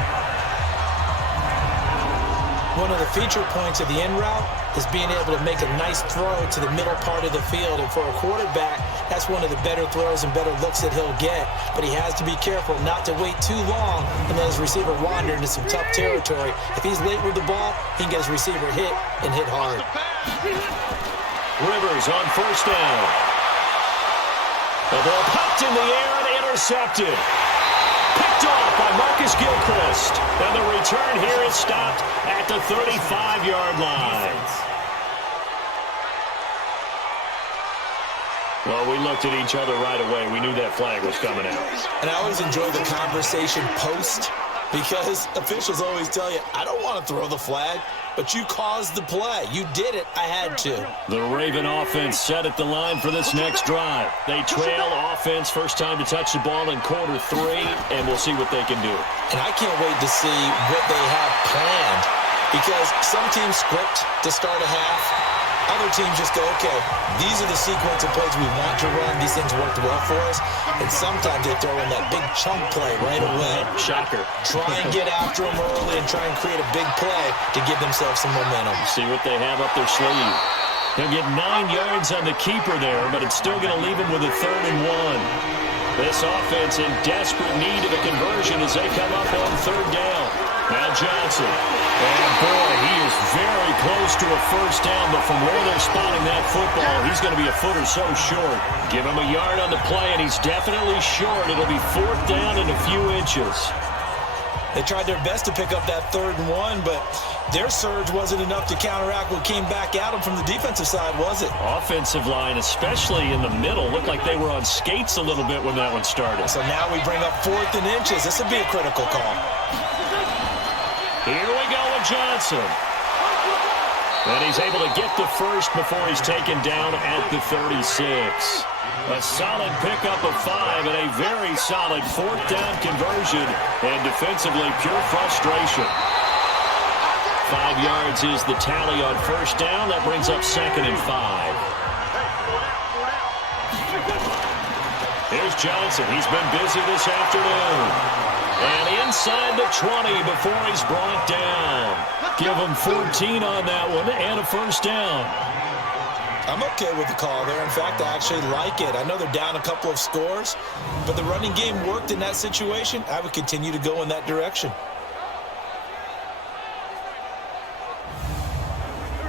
One of the feature points of the end route is being able to make a nice throw to the middle part of the field. And for a quarterback, that's one of the better throws and better looks that he'll get. But he has to be careful not to wait too long and let his receiver wander into some tough territory. If he's late with the ball, he can get his receiver hit and hit hard. Rivers on first down. The ball popped in the air and intercepted. Picked off by Marcus Gilchrist. And the return here is stopped at the 35-yard line. Well, we looked at each other right away. We knew that flag was coming out. And I always enjoy the conversation post because officials always tell you, I don't want to throw the flag, but you caused the play. You did it. I had to. The Raven offense set at the line for this next drive. They trail offense, first time to touch the ball in quarter 3, and we'll see what they can do. And I can't wait to see what they have planned because some teams script to start a half. Other teams just go, okay, these are the sequence of plays we want to run. These things worked well for us. And sometimes they throw in that big chunk play right away. Shocker. Try and get after them early and try and create a big play to give themselves some momentum. See what they have up their sleeve. He'll get 9 yards on the keeper there, but it's still going to leave him with a 3rd and 1. This offense in desperate need of a conversion as they come up on 3rd down. Now Johnson. And boy, he is very close to a first down, but from where they're spotting that football, he's going to be a foot or so short. Give him a yard on the play, and he's definitely short. It'll be 4th down and a few inches. They tried their best to pick up that 3rd and 1, but their surge wasn't enough to counteract what came back at them from the defensive side, was it? Offensive line, especially in the middle, looked like they were on skates a little bit when that one started. So now we bring up 4th and inches. This would be a critical call. Here we go with Johnson. And he's able to get the first before he's taken down at the 36. A solid pickup of 5 and a very solid 4th down conversion. And defensively, pure frustration. 5 yards is the tally on 1st down. That brings up 2nd and 5. Here's Johnson. He's been busy this afternoon. And inside the 20 before he's brought down. Give him 14 on that one and a 1st down. I'm okay with the call there. In fact, I actually like it. I know they're down a couple of scores, but the running game worked in that situation. I would continue to go in that direction.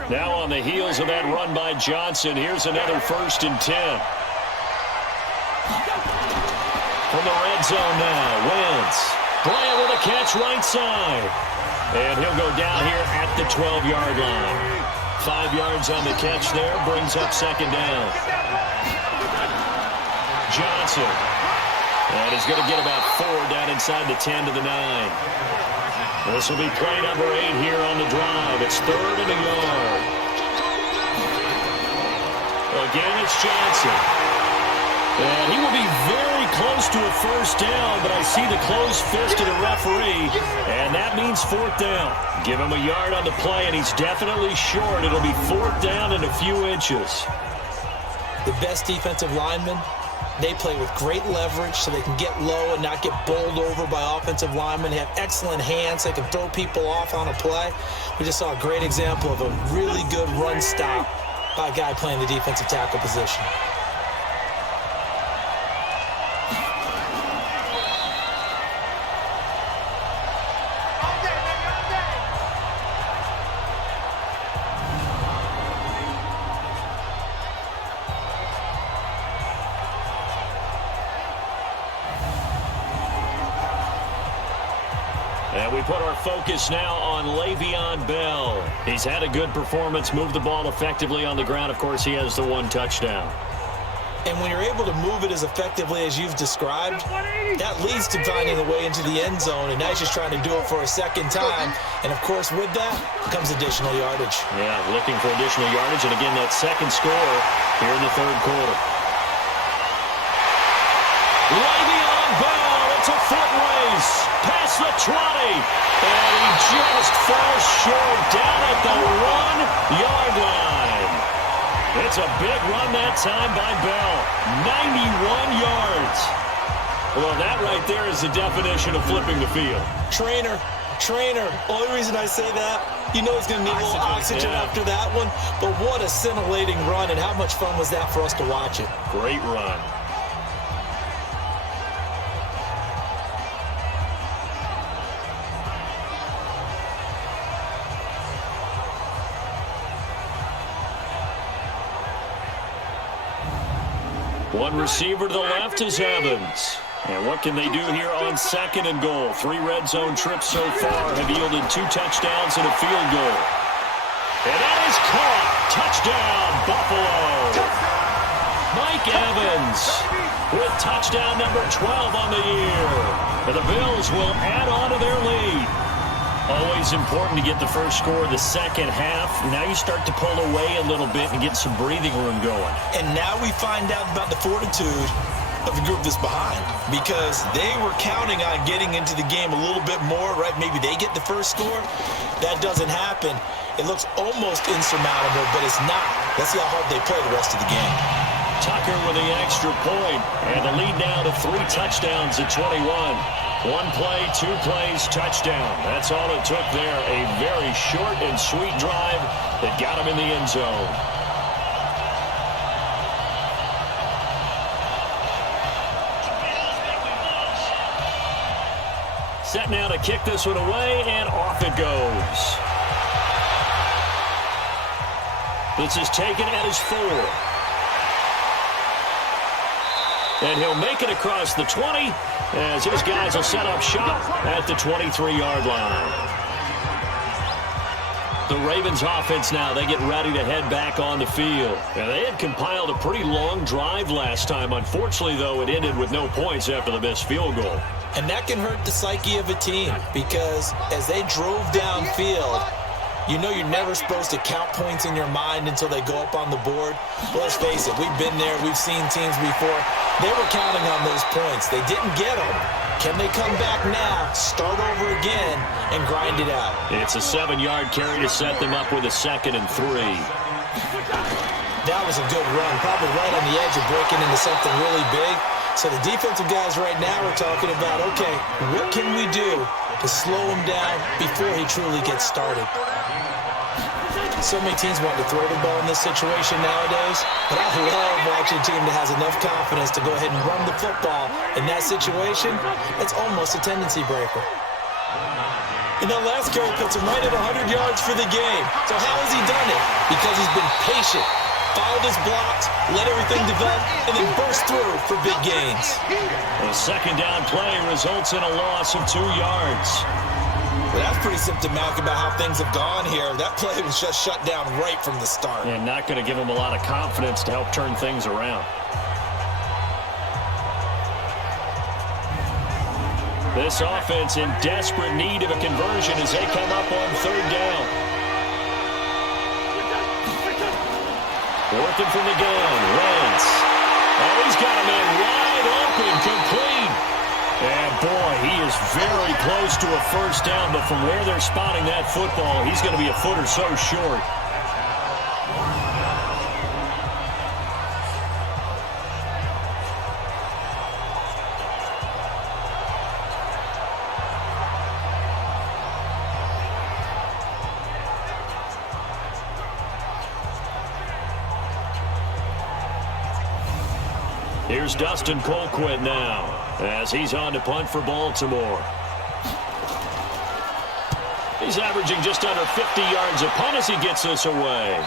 Now on the heels of that run by Johnson, here's another 1st and 10. From the red zone now, Wentz. Bryant with a catch right side. And he'll go down here at the 12-yard line. 5 yards on the catch there, brings up 2nd down. Johnson. And he's going to get about 4 down inside the 10 to the 9. This will be play number 8 here on the drive. It's 3rd and a yard. Again, it's Johnson. And he will be very close to a 1st down, but I see the closed fist of the referee, and that means 4th down. Give him a yard on the play, and he's definitely short. It'll be 4th down and a few inches. The best defensive linemen, they play with great leverage so they can get low and not get bowled over by offensive linemen. They have excellent hands. They can throw people off on a play. We just saw a great example of a really good run stop by a guy playing the defensive tackle position. And we put our focus now on Le'Veon Bell. He's had a good performance, moved the ball effectively on the ground. Of course, he has the 1 touchdown. And when you're able to move it as effectively as you've described, that leads to finding a way into the end zone, and now he's just trying to do it for a 2nd time. And, of course, with that comes additional yardage. Yeah, looking for additional yardage, and again, that 2nd score here in the 3rd quarter. Le'Veon Bell, it's a foot race, past the 20, and he just falls short down at the 1-yard line. It's a big run that time by Bell, 91 yards. Well, that right there is the definition of flipping the field. Trainer. Only reason I say that, you know he's going to need a little oxygen after that one, but what a scintillating run, and how much fun was that for us to watch it. Great run. One receiver to the left is Evans. And what can they do here on 2nd and goal? 3 red zone trips so far have yielded 2 touchdowns and a field goal. And that is caught. Touchdown, Buffalo. Mike Evans with touchdown number 12 on the year. And the Bills will add on to their lead. Always important to get the first score of the 2nd half. Now you start to pull away a little bit and get some breathing room going. And now we find out about the fortitude of the group that's behind, because they were counting on getting into the game a little bit more, right? Maybe they get the first score. That doesn't happen. It looks almost insurmountable, but it's not. Let's see how hard they play the rest of the game. Tucker with the extra point, and the lead now to 3 touchdowns at 21. 1 play, 2 plays, touchdown. That's all it took there. A very short and sweet drive that got him in the end zone. Set now to kick this one away, and off it goes. This is taken at his 4. And he'll make it across the 20 as his guys will set up shop at the 23-yard line. The Ravens offense now, they get ready to head back on the field. Now, they had compiled a pretty long drive last time. Unfortunately, though, it ended with no points after the missed field goal. And that can hurt the psyche of a team because as they drove downfield, you know you're never supposed to count points in your mind until they go up on the board. But let's face it, we've been there. We've seen teams before. They were counting on those points. They didn't get them. Can they come back now, start over again, and grind it out? It's a 7-yard carry to set them up with a 2nd and 3. That was a good run, probably right on the edge of breaking into something really big. So the defensive guys right now are talking about, okay, what can we do to slow him down before he truly gets started? So many teams want to throw the ball in this situation nowadays, but I love watching a team that has enough confidence to go ahead and run the football. In that situation, it's almost a tendency breaker. And that last carry puts him right at 100 yards for the game. So how has he done it? Because he's been patient, followed his blocks, let everything develop, and then burst through for big gains. A 2nd down play results in a loss of 2 yards. Well, that's pretty symptomatic about how things have gone here. That play was just shut down right from the start. And not going to give them a lot of confidence to help turn things around. This offense in desperate need of a conversion as they come up on 3rd down. Working from the gun, Wentz. Oh, he's got a man wide open, complete. And boy, he is very close to a 1st down, but from where they're spotting that football, he's going to be a foot or so short. Here's Dustin Colquitt now as he's on to punt for Baltimore. He's averaging just under 50 yards a punt as he gets this away.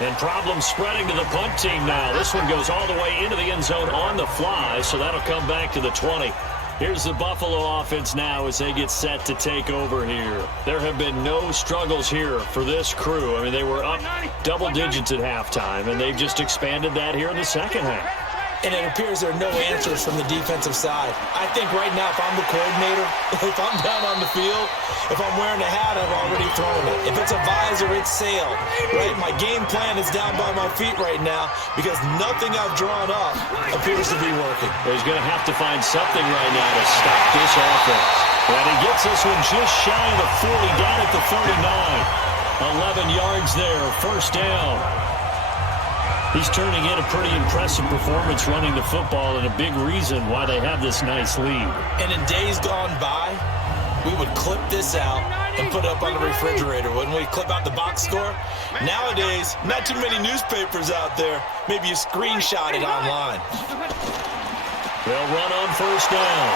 And problems spreading to the punt team now. This one goes all the way into the end zone on the fly, so that'll come back to the 20. Here's the Buffalo offense now as they get set to take over here. There have been no struggles here for this crew. I mean, they were up double digits at halftime, and they've just expanded that here in the second half. And it appears there are no answers from the defensive side. I think right now, if I'm the coordinator, if I'm down on the field, if I'm wearing a hat, I've already thrown it. If it's a visor, it's sailed. Right? My game plan is down by my feet right now because nothing I've drawn up appears to be working. He's going to have to find something right now to stop this offense. And he gets this one just shy of the 40, down at the 39. 11 yards there, 1st down. He's turning in a pretty impressive performance running the football and a big reason why they have this nice lead. And in days gone by, we would clip this out and put it up on the refrigerator. Wouldn't we clip out the box score? Nowadays, not too many newspapers out there. Maybe you screenshot it online. They'll run on 1st down.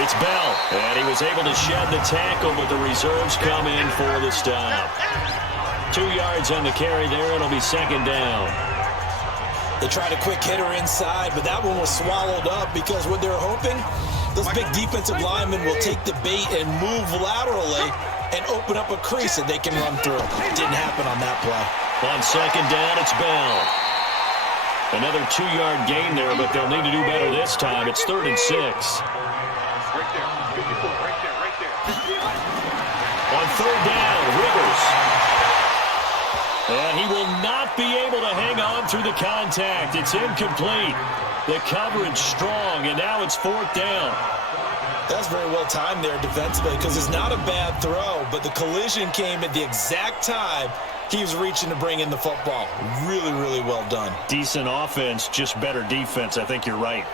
It's Bell, and he was able to shed the tackle, but the reserves come in for the stop. 2 yards on the carry there. It'll be 2nd down. They tried a quick hitter inside, but that one was swallowed up because what they're hoping, those big defensive linemen will take the bait and move laterally and open up a crease that they can run through. It didn't happen on that play. On 2nd down, it's Bell. Another 2-yard gain there, but they'll need to do better this time. It's 3rd and 6. Right there. 54, right there. On 3rd down, Rivers. And he will not be able to hang on through the contact. It's incomplete. The coverage strong, and now it's 4th down. That's very well timed there defensively because it's not a bad throw, but the collision came at the exact time he was reaching to bring in the football. Really, really well done. Decent offense, just better defense. I think you're right.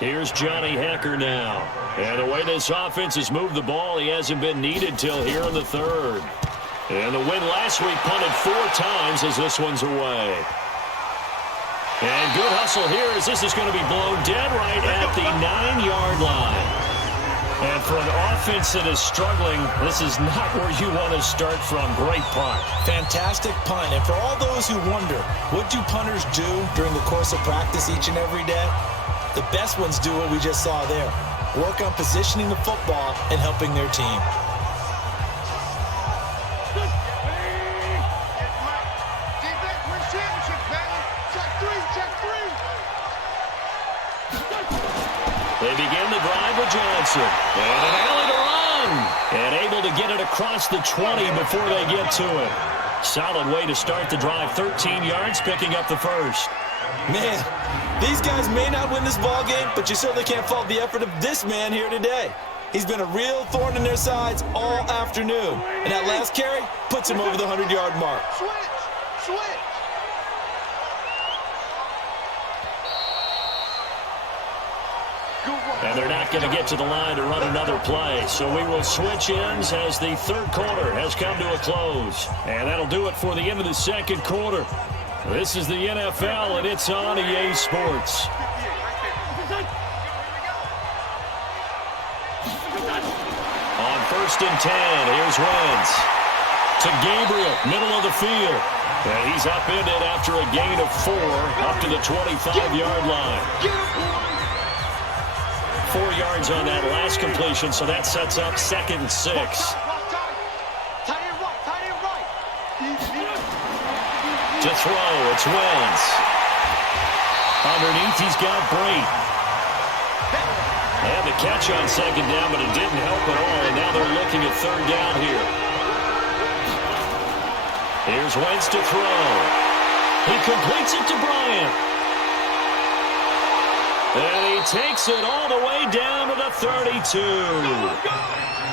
Here's Johnny Hecker now. And the way this offense has moved the ball, he hasn't been needed till here in the 3rd. And the win last week punted 4 times as this one's away. And good hustle here as this is going to be blown dead right at the 9-yard line. And for an offense that is struggling, this is not where you want to start from. Great punt. Fantastic punt. And for all those who wonder, what do punters do during the course of practice each and every day? The best ones do what we just saw there. Work on positioning the football and helping their team. They begin the drive with Johnson. And an alley to run. And able to get it across the 20 before they get to it. Solid way to start the drive. 13 yards, picking up the first. Man, these guys may not win this ball game, but you certainly can't fault the effort of this man here today. He's been a real thorn in their sides all afternoon. And that last carry puts him over the 100-yard mark. Switch! And they're not going to get to the line to run another play. So we will switch ends as the third quarter has come to a close. And that'll do it for the end of the second quarter. This is the NFL, and it's on EA Sports. On 1st and 10, here's Wentz. To Gabriel, middle of the field. And he's upended after a gain of 4 up to the 25-yard line. 4 yards on that last completion, so that sets up 2nd and 6. To throw, it's Wentz. Underneath, he's got Brate. And the catch on 2nd down, but it didn't help at all, and now they're looking at 3rd down here. Here's Wentz to throw. He completes it to Bryant. And he takes it all the way down to the 32.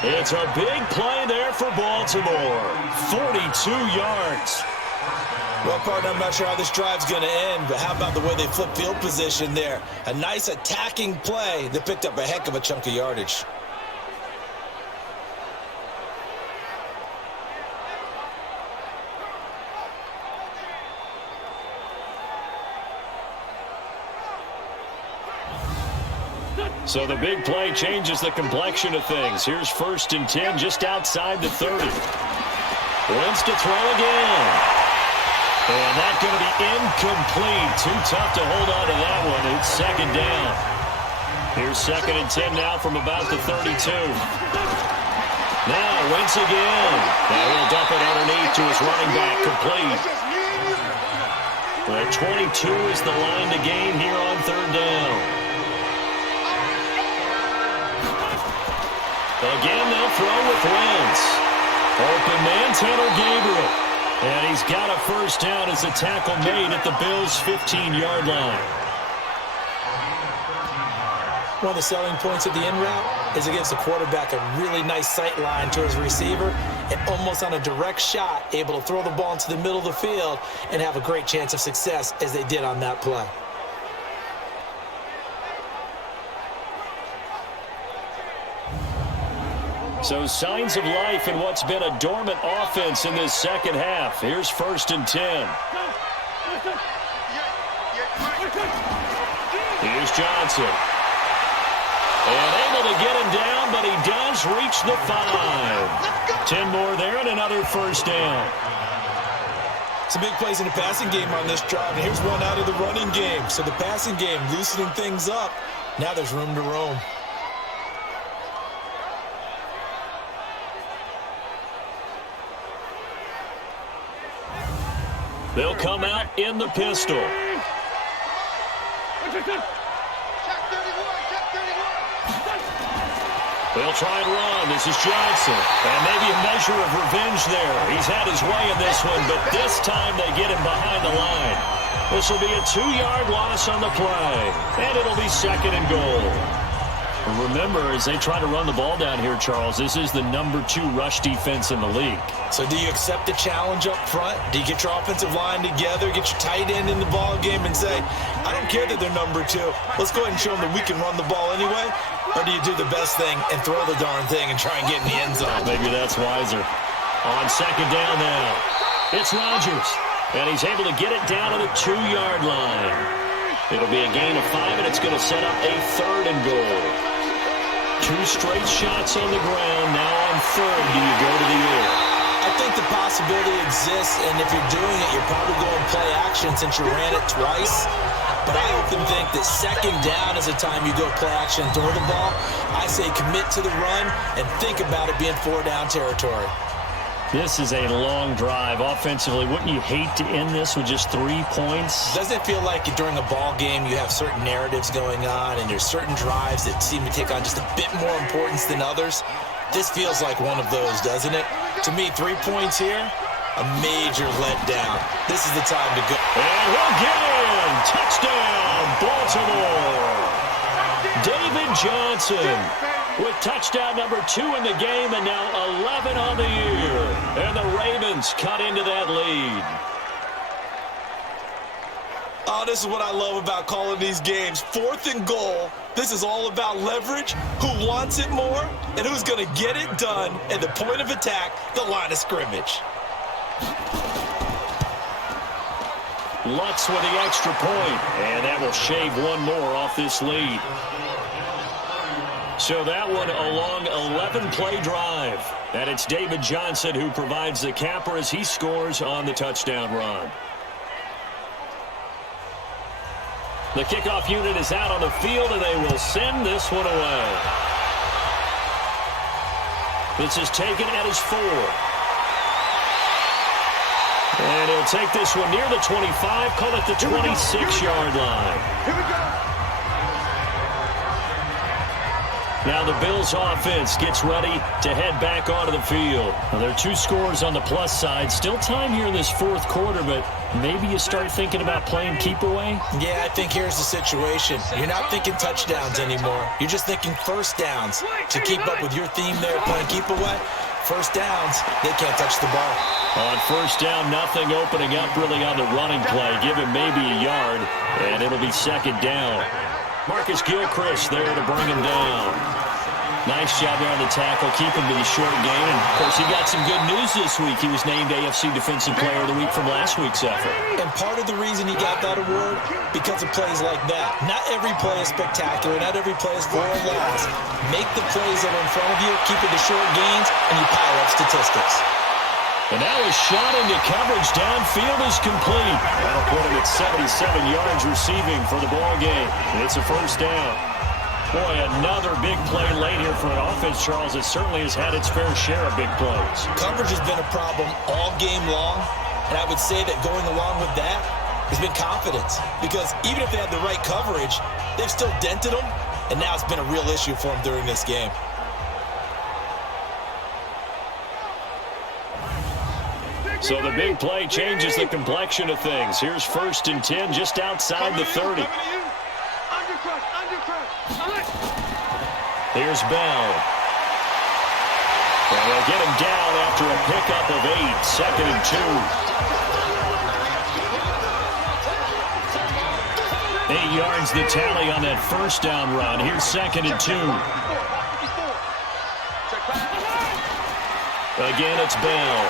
It's a big play there for Baltimore. 42 yards. Well, partner, I'm not sure how this drive's going to end, but how about the way they flip field position there? A nice attacking play that picked up a heck of a chunk of yardage. So the big play changes the complexion of things. Here's 1st and 10 just outside the 30. Wentz to throw again. And that's going to be incomplete. Too tough to hold on to that one. It's 2nd down. Here's 2nd and 10 now from about the 32. Now Wentz again. And he'll dump it underneath to his running back. Complete. The 22 is the line to gain here on 3rd down. Again, they'll throw with Wentz. Open man, Tanner Gabriel. And he's got a 1st down as the tackle made at the Bills' 15-yard line. One of the selling points of the in route is it gives the quarterback a really nice sight line to his receiver and almost on a direct shot, able to throw the ball into the middle of the field and have a great chance of success as they did on that play. So signs of life in what's been a dormant offense in this second half. Here's 1st and 10. Here's Johnson. And able to get him down, but he does reach the 5. 10 more there and another 1st down. Some big plays in the passing game on this drive, and here's one out of the running game. So the passing game loosening things up. Now there's room to roam. They'll come out in the pistol. They'll try and run. This is Johnson. And maybe a measure of revenge there. He's had his way in this one, but this time they get him behind the line. This will be a 2-yard loss on the play. And it'll be 2nd and goal. Remember, as they try to run the ball down here, Charles, this is the number 2 rush defense in the league. So do you accept the challenge up front? Do you get your offensive line together, get your tight end in the ball game and say, I don't care that they're number 2. Let's go ahead and show them that we can run the ball anyway? Or do you do the best thing and throw the darn thing and try and get in the end zone? Maybe that's wiser. On 2nd down now, it's Rodgers. And he's able to get it down to the 2-yard line. It'll be a gain of 5, and it's going to set up a 3rd and goal. 2 straight shots on the ground. Now on 3rd, do you go to the air? I think the possibility exists, and if you're doing it, you're probably going play action since you ran it twice. But I often think that 2nd down is the time you go play action and throw the ball. I say commit to the run and think about it being 4-down territory. This is a long drive offensively. Wouldn't you hate to end this with just 3 points? Doesn't it feel like during a ball game you have certain narratives going on and there's certain drives that seem to take on just a bit more importance than others? This feels like one of those, doesn't it? To me, 3 points here, a major letdown. This is the time to go. And we'll get in. Touchdown, Baltimore. David Johnson with touchdown number 2 in the game and now 11 on the year. And the Ravens cut into that lead. Oh, this is what I love about calling these games. 4th and goal. This is all about leverage, who wants it more, and who's going to get it done at the point of attack, the line of scrimmage. Lutz with the extra point, and that will shave one more off this lead. So that one a long 11-play drive. And it's David Johnson who provides the capper as he scores on the touchdown run. The kickoff unit is out on the field, and they will send this one away. This is taken at his 4. And he'll take this one near the 25, call it the 26-yard line. Here we go. Now the Bills offense gets ready to head back onto the field. Now there are 2 scores on the plus side. Still time here in this 4th quarter, but maybe you start thinking about playing keep away? Yeah, I think here's the situation. You're not thinking touchdowns anymore. You're just thinking 1st downs. To keep up with your theme there, playing keep away, 1st downs, they can't touch the ball. On 1st down, nothing opening up really on the running play. Give him maybe a yard, and it'll be 2nd down. Marcus Gilchrist there to bring him down. Nice job there on the tackle. Keep him to the short game. And, of course, he got some good news this week. He was named AFC Defensive Player of the Week from last week's effort. And part of the reason he got that award, because of plays like that. Not every play is spectacular. Not every play is for a loss. Make the plays that are in front of you, keep it to short gains, and you pile up statistics. And now his shot into coverage downfield is complete. That'll put him at 77 yards receiving for the ball game. It's a 1st down. Boy, another big play late here for an offense, Charles, that certainly has had its fair share of big plays. Coverage has been a problem all game long, and I would say that going along with that has been confidence. Because even if they had the right coverage, they've still dented them, and now it's been a real issue for them during this game. So the big play changes the complexion of things. Here's 1st and 10 just outside the 30. Here's Bell. And they'll get him down after a pickup of 8, 2nd and 2. 8 yards the tally on that 1st down run. Here's 2nd and 2. Again, it's Bell.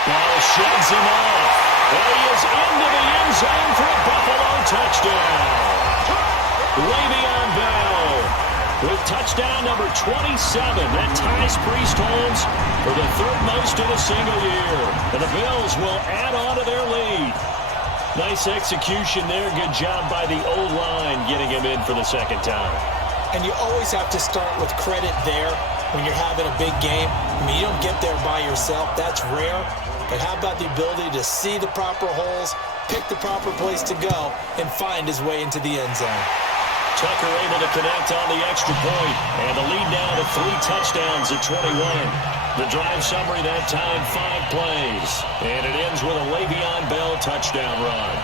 Bell shoves him off. And he is into the end zone for a Buffalo touchdown. Le'Veon Bell with touchdown number 27. That ties Priest Holmes for the 3rd most in a single year. And the Bills will add on to their lead. Nice execution there. Good job by the O-line getting him in for the 2nd time. And you always have to start with credit there when you're having a big game. I mean, you don't get there by yourself. That's rare. But how about the ability to see the proper holes, pick the proper place to go, and find his way into the end zone? Tucker able to connect on the extra point, and the lead now to 3 touchdowns at 21. The drive summary that time, 5 plays. And it ends with a Le'Veon Bell touchdown run.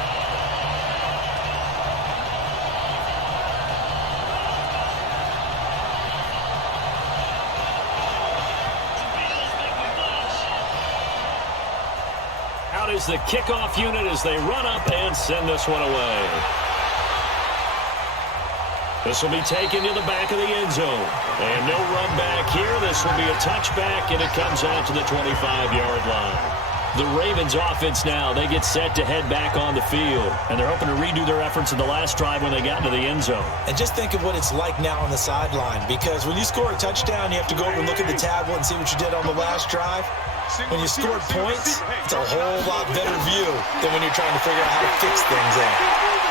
Out is the kickoff unit as they run up and send this one away. This will be taken to the back of the end zone. And no run back here. This will be a touchback, and it comes out to the 25-yard line. The Ravens offense now, they get set to head back on the field. And they're hoping to redo their efforts in the last drive when they got into the end zone. And just think of what it's like now on the sideline, because when you score a touchdown, you have to go over and look at the tablet and see what you did on the last drive. When you scored points, it's a whole lot better view than when you're trying to figure out how to fix things up.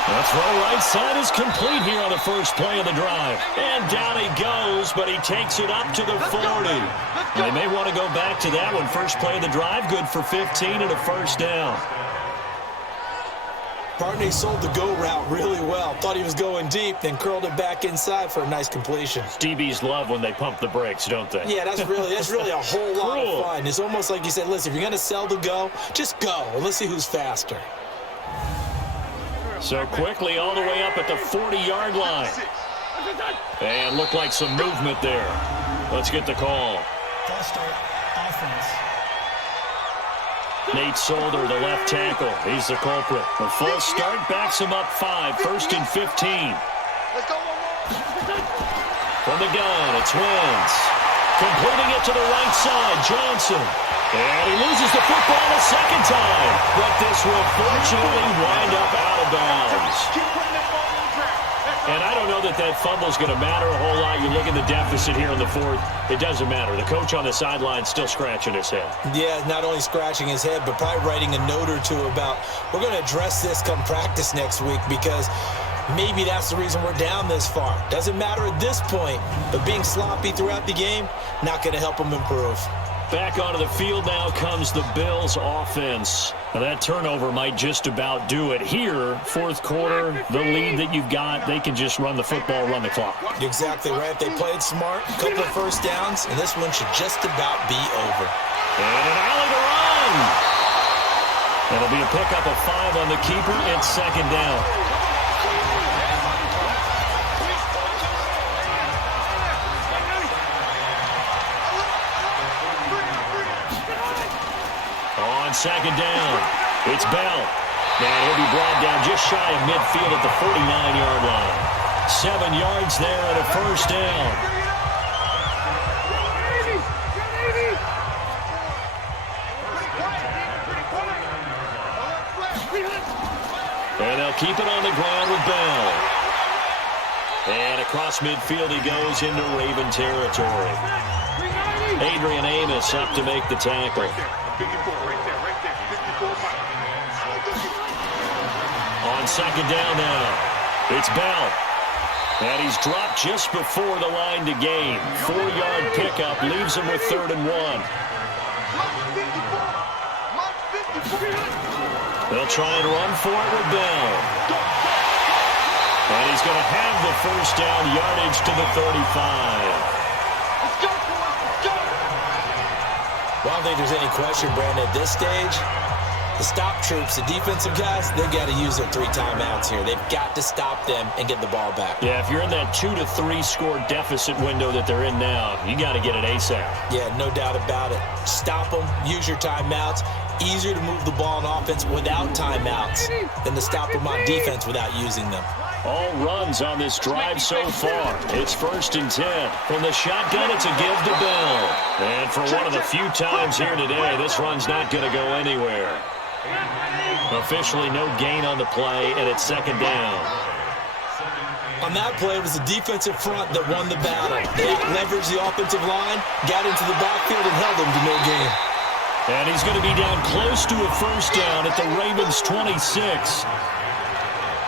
That's right. Right side is complete here on the first play of the drive. And down he goes, but he takes it up to the 40. They may want to go back to that one. First play of the drive, good for 15 and a first down. Partney sold the go route really well. Thought he was going deep, then curled it back inside for a nice completion. DBs love when they pump the brakes, don't they? Yeah, that's really a whole lot of fun. It's almost like you said, listen, if you're going to sell the go, just go, and let's see who's faster. So quickly all the way up at the 40-yard line. And looked like some movement there. Let's get the call. False start, offense. Nate Solder, the left tackle. He's the culprit. The false start backs him up 5, first and 15. Let's go. From the gun, it's Wentz. Completing it to the right side, Johnson. And he loses the football a second time. But this will fortunately wind up out of bounds. Keep putting that ball on the ground. And I don't know that that fumble is going to matter a whole lot. You look at the deficit here in the fourth, it doesn't matter. The coach on the sideline still scratching his head. Yeah, not only scratching his head, but probably writing a note or two about, we're going to address this come practice next week, because maybe that's the reason we're down this far. Doesn't matter at this point, but being sloppy throughout the game, not going to help him improve. Back onto the field now comes the Bills offense. Now that turnover might just about do it. Here, fourth quarter, the lead that you've got, they can just run the football, run the clock. Exactly right. They played smart, a couple of first downs, and this one should just about be over. And an alley to run. That'll be a pickup of 5 on the keeper. It's second down. Second down. It's Bell. And he'll be brought down just shy of midfield at the 49-yard line. 7 yards there and a first down. And they'll keep it on the ground with Bell. And across midfield he goes into Raven territory. Adrian Amos up to make the tackle. On second down now, it's Bell. And he's dropped just before the line to gain. 4-yard pickup leaves him with 3rd and 1. They'll try and run for it with Bell. And he's going to have the first down, yardage to the 35. Well, I don't think there's any question, Brandon, at this stage, the stop troops, the defensive guys, they've got to use their 3 timeouts here. They've got to stop them and get the ball back. Yeah, if you're in that 2 to 3 score deficit window that they're in now, you got to get it ASAP. Yeah, no doubt about it. Stop them, use your timeouts. Easier to move the ball on offense without timeouts than to stop them on defense without using them. All runs on this drive so far. It's 1st and 10. From the shotgun, it's a give to Bell. And for one of the few times here today, this run's not going to go anywhere. Officially no gain on the play, and it's second down. On that play, it was the defensive front that won the battle. They leveraged the offensive line, got into the backfield, and held them to no gain. And he's going to be down close to a first down at the Ravens' 26.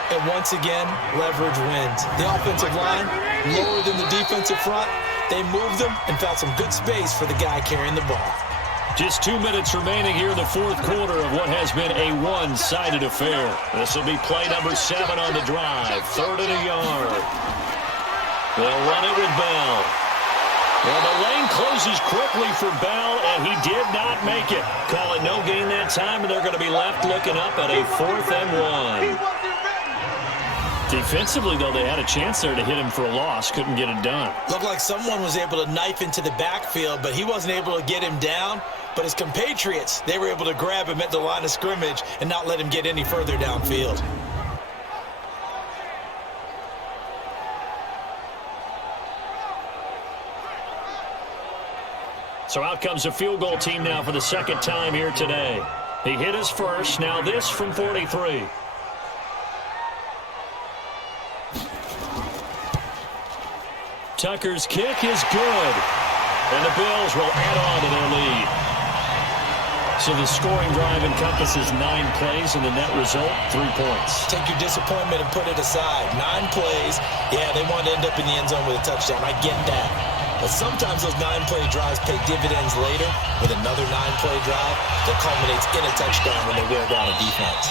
And once again, leverage wins. The offensive line, lower than the defensive front, they moved them and found some good space for the guy carrying the ball. Just 2 minutes remaining here in the fourth quarter of what has been a one-sided affair. This will be play number 7 on the drive. 3rd and a yard. They'll run it with Bell. Well, the lane closes quickly for Bell, and he did not make it. Call it no gain that time, and they're going to be left looking up at a 4th and 1. Defensively, though, they had a chance there to hit him for a loss. Couldn't get it done. Looked like someone was able to knife into the backfield, but he wasn't able to get him down. But his compatriots, they were able to grab him at the line of scrimmage and not let him get any further downfield. So out comes the field goal team now for the second time here today. He hit his first. Now this from 43. Tucker's kick is good. And the Bills will add on to their lead. So the scoring drive encompasses 9 plays, and the net result, 3 points. Take your disappointment and put it aside. 9 plays. Yeah, they want to end up in the end zone with a touchdown. I get that. But sometimes those 9-play drives pay dividends later with another 9-play drive that culminates in a touchdown when they wear down a defense.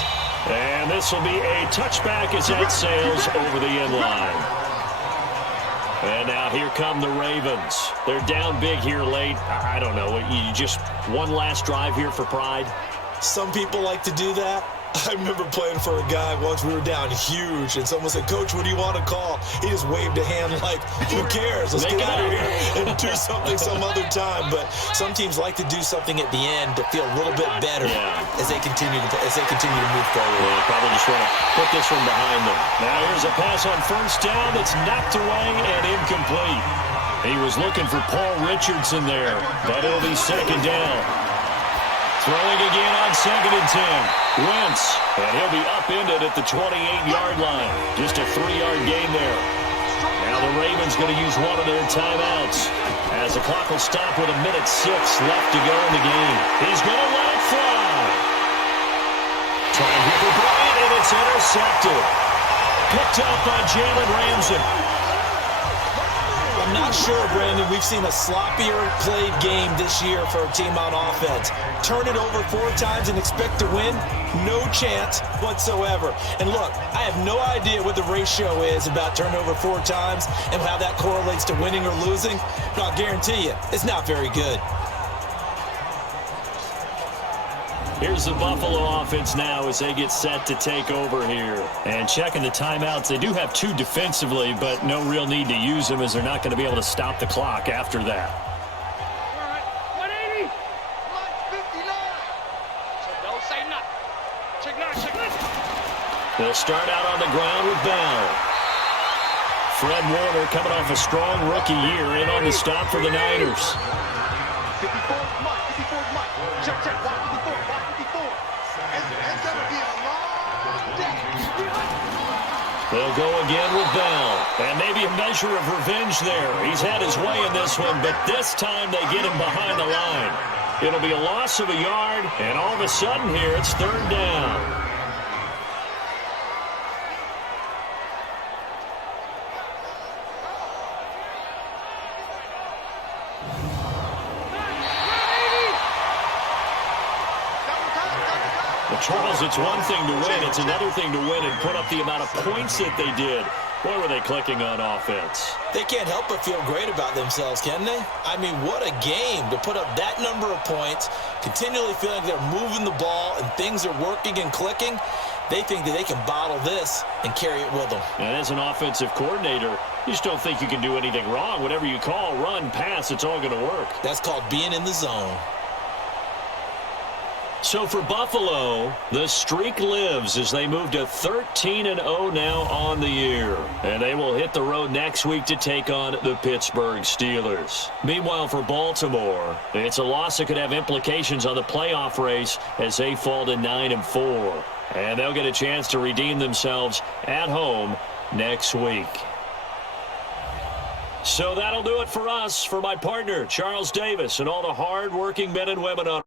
And this will be a touchback as that sails over the end line. And now here come the Ravens. They're down big here late. I don't know. You just one last drive here for pride? Some people like to do that. I remember playing for a guy once. We were down huge, and someone said, "Coach, what do you want to call?" He just waved a hand like, "Who cares? Let's get out of here and do something some other time." But some teams like to do something at the end to feel a little bit better as they continue to move forward. Well, probably just want to put this one behind them. Now here's a pass on first down that's knocked away and incomplete. He was looking for Paul Richardson there, but it'll be second down. Throwing again on 2nd and 10. Wentz, and he'll be upended at the 28-yard line. Just a 3-yard gain there. Now the Ravens going to use one of their timeouts as the clock will stop with 1:06 left to go in the game. He's going to let it fly. Trying here for Bryant, and it's intercepted. Picked up by Jalen Ramsey. I'm not sure, Brandon, we've seen a sloppier played game this year for a team on offense. Turn it over 4 times and expect to win? No chance whatsoever. And look, I have no idea what the ratio is about turnover 4 times and how that correlates to winning or losing, but I'll guarantee you, it's not very good. Here's the Buffalo offense now as they get set to take over here. And checking the timeouts, they do have 2 defensively, but no real need to use them as they're not going to be able to stop the clock after that. All right, 180, 59. So don't say nothing. Check nothing. They'll start out on the ground with Bell. Fred Warner coming off a strong rookie year in on the stop for the Niners. 54, Mike, 54, Mike. Check, 154, 154. It's going to be a long day. They'll go again with Bell. And maybe a measure of revenge there. He's had his way in this one, but this time they get him behind the line. It'll be a loss of a yard, and all of a sudden here it's 3rd down. Charles, it's one thing to win. It's another thing to win and put up the amount of points that they did. Boy, were they clicking on offense. They can't help but feel great about themselves, can they? I mean, what a game to put up that number of points, continually feeling like they're moving the ball and things are working and clicking. They think that they can bottle this and carry it with them. And as an offensive coordinator, you just don't think you can do anything wrong. Whatever you call, run, pass, it's all going to work. That's called being in the zone. So for Buffalo, the streak lives as they move to 13-0 now on the year. And they will hit the road next week to take on the Pittsburgh Steelers. Meanwhile, for Baltimore, it's a loss that could have implications on the playoff race as they fall to 9-4. And they'll get a chance to redeem themselves at home next week. So that'll do it for us. For my partner, Charles Davis, and all the hard-working men and women on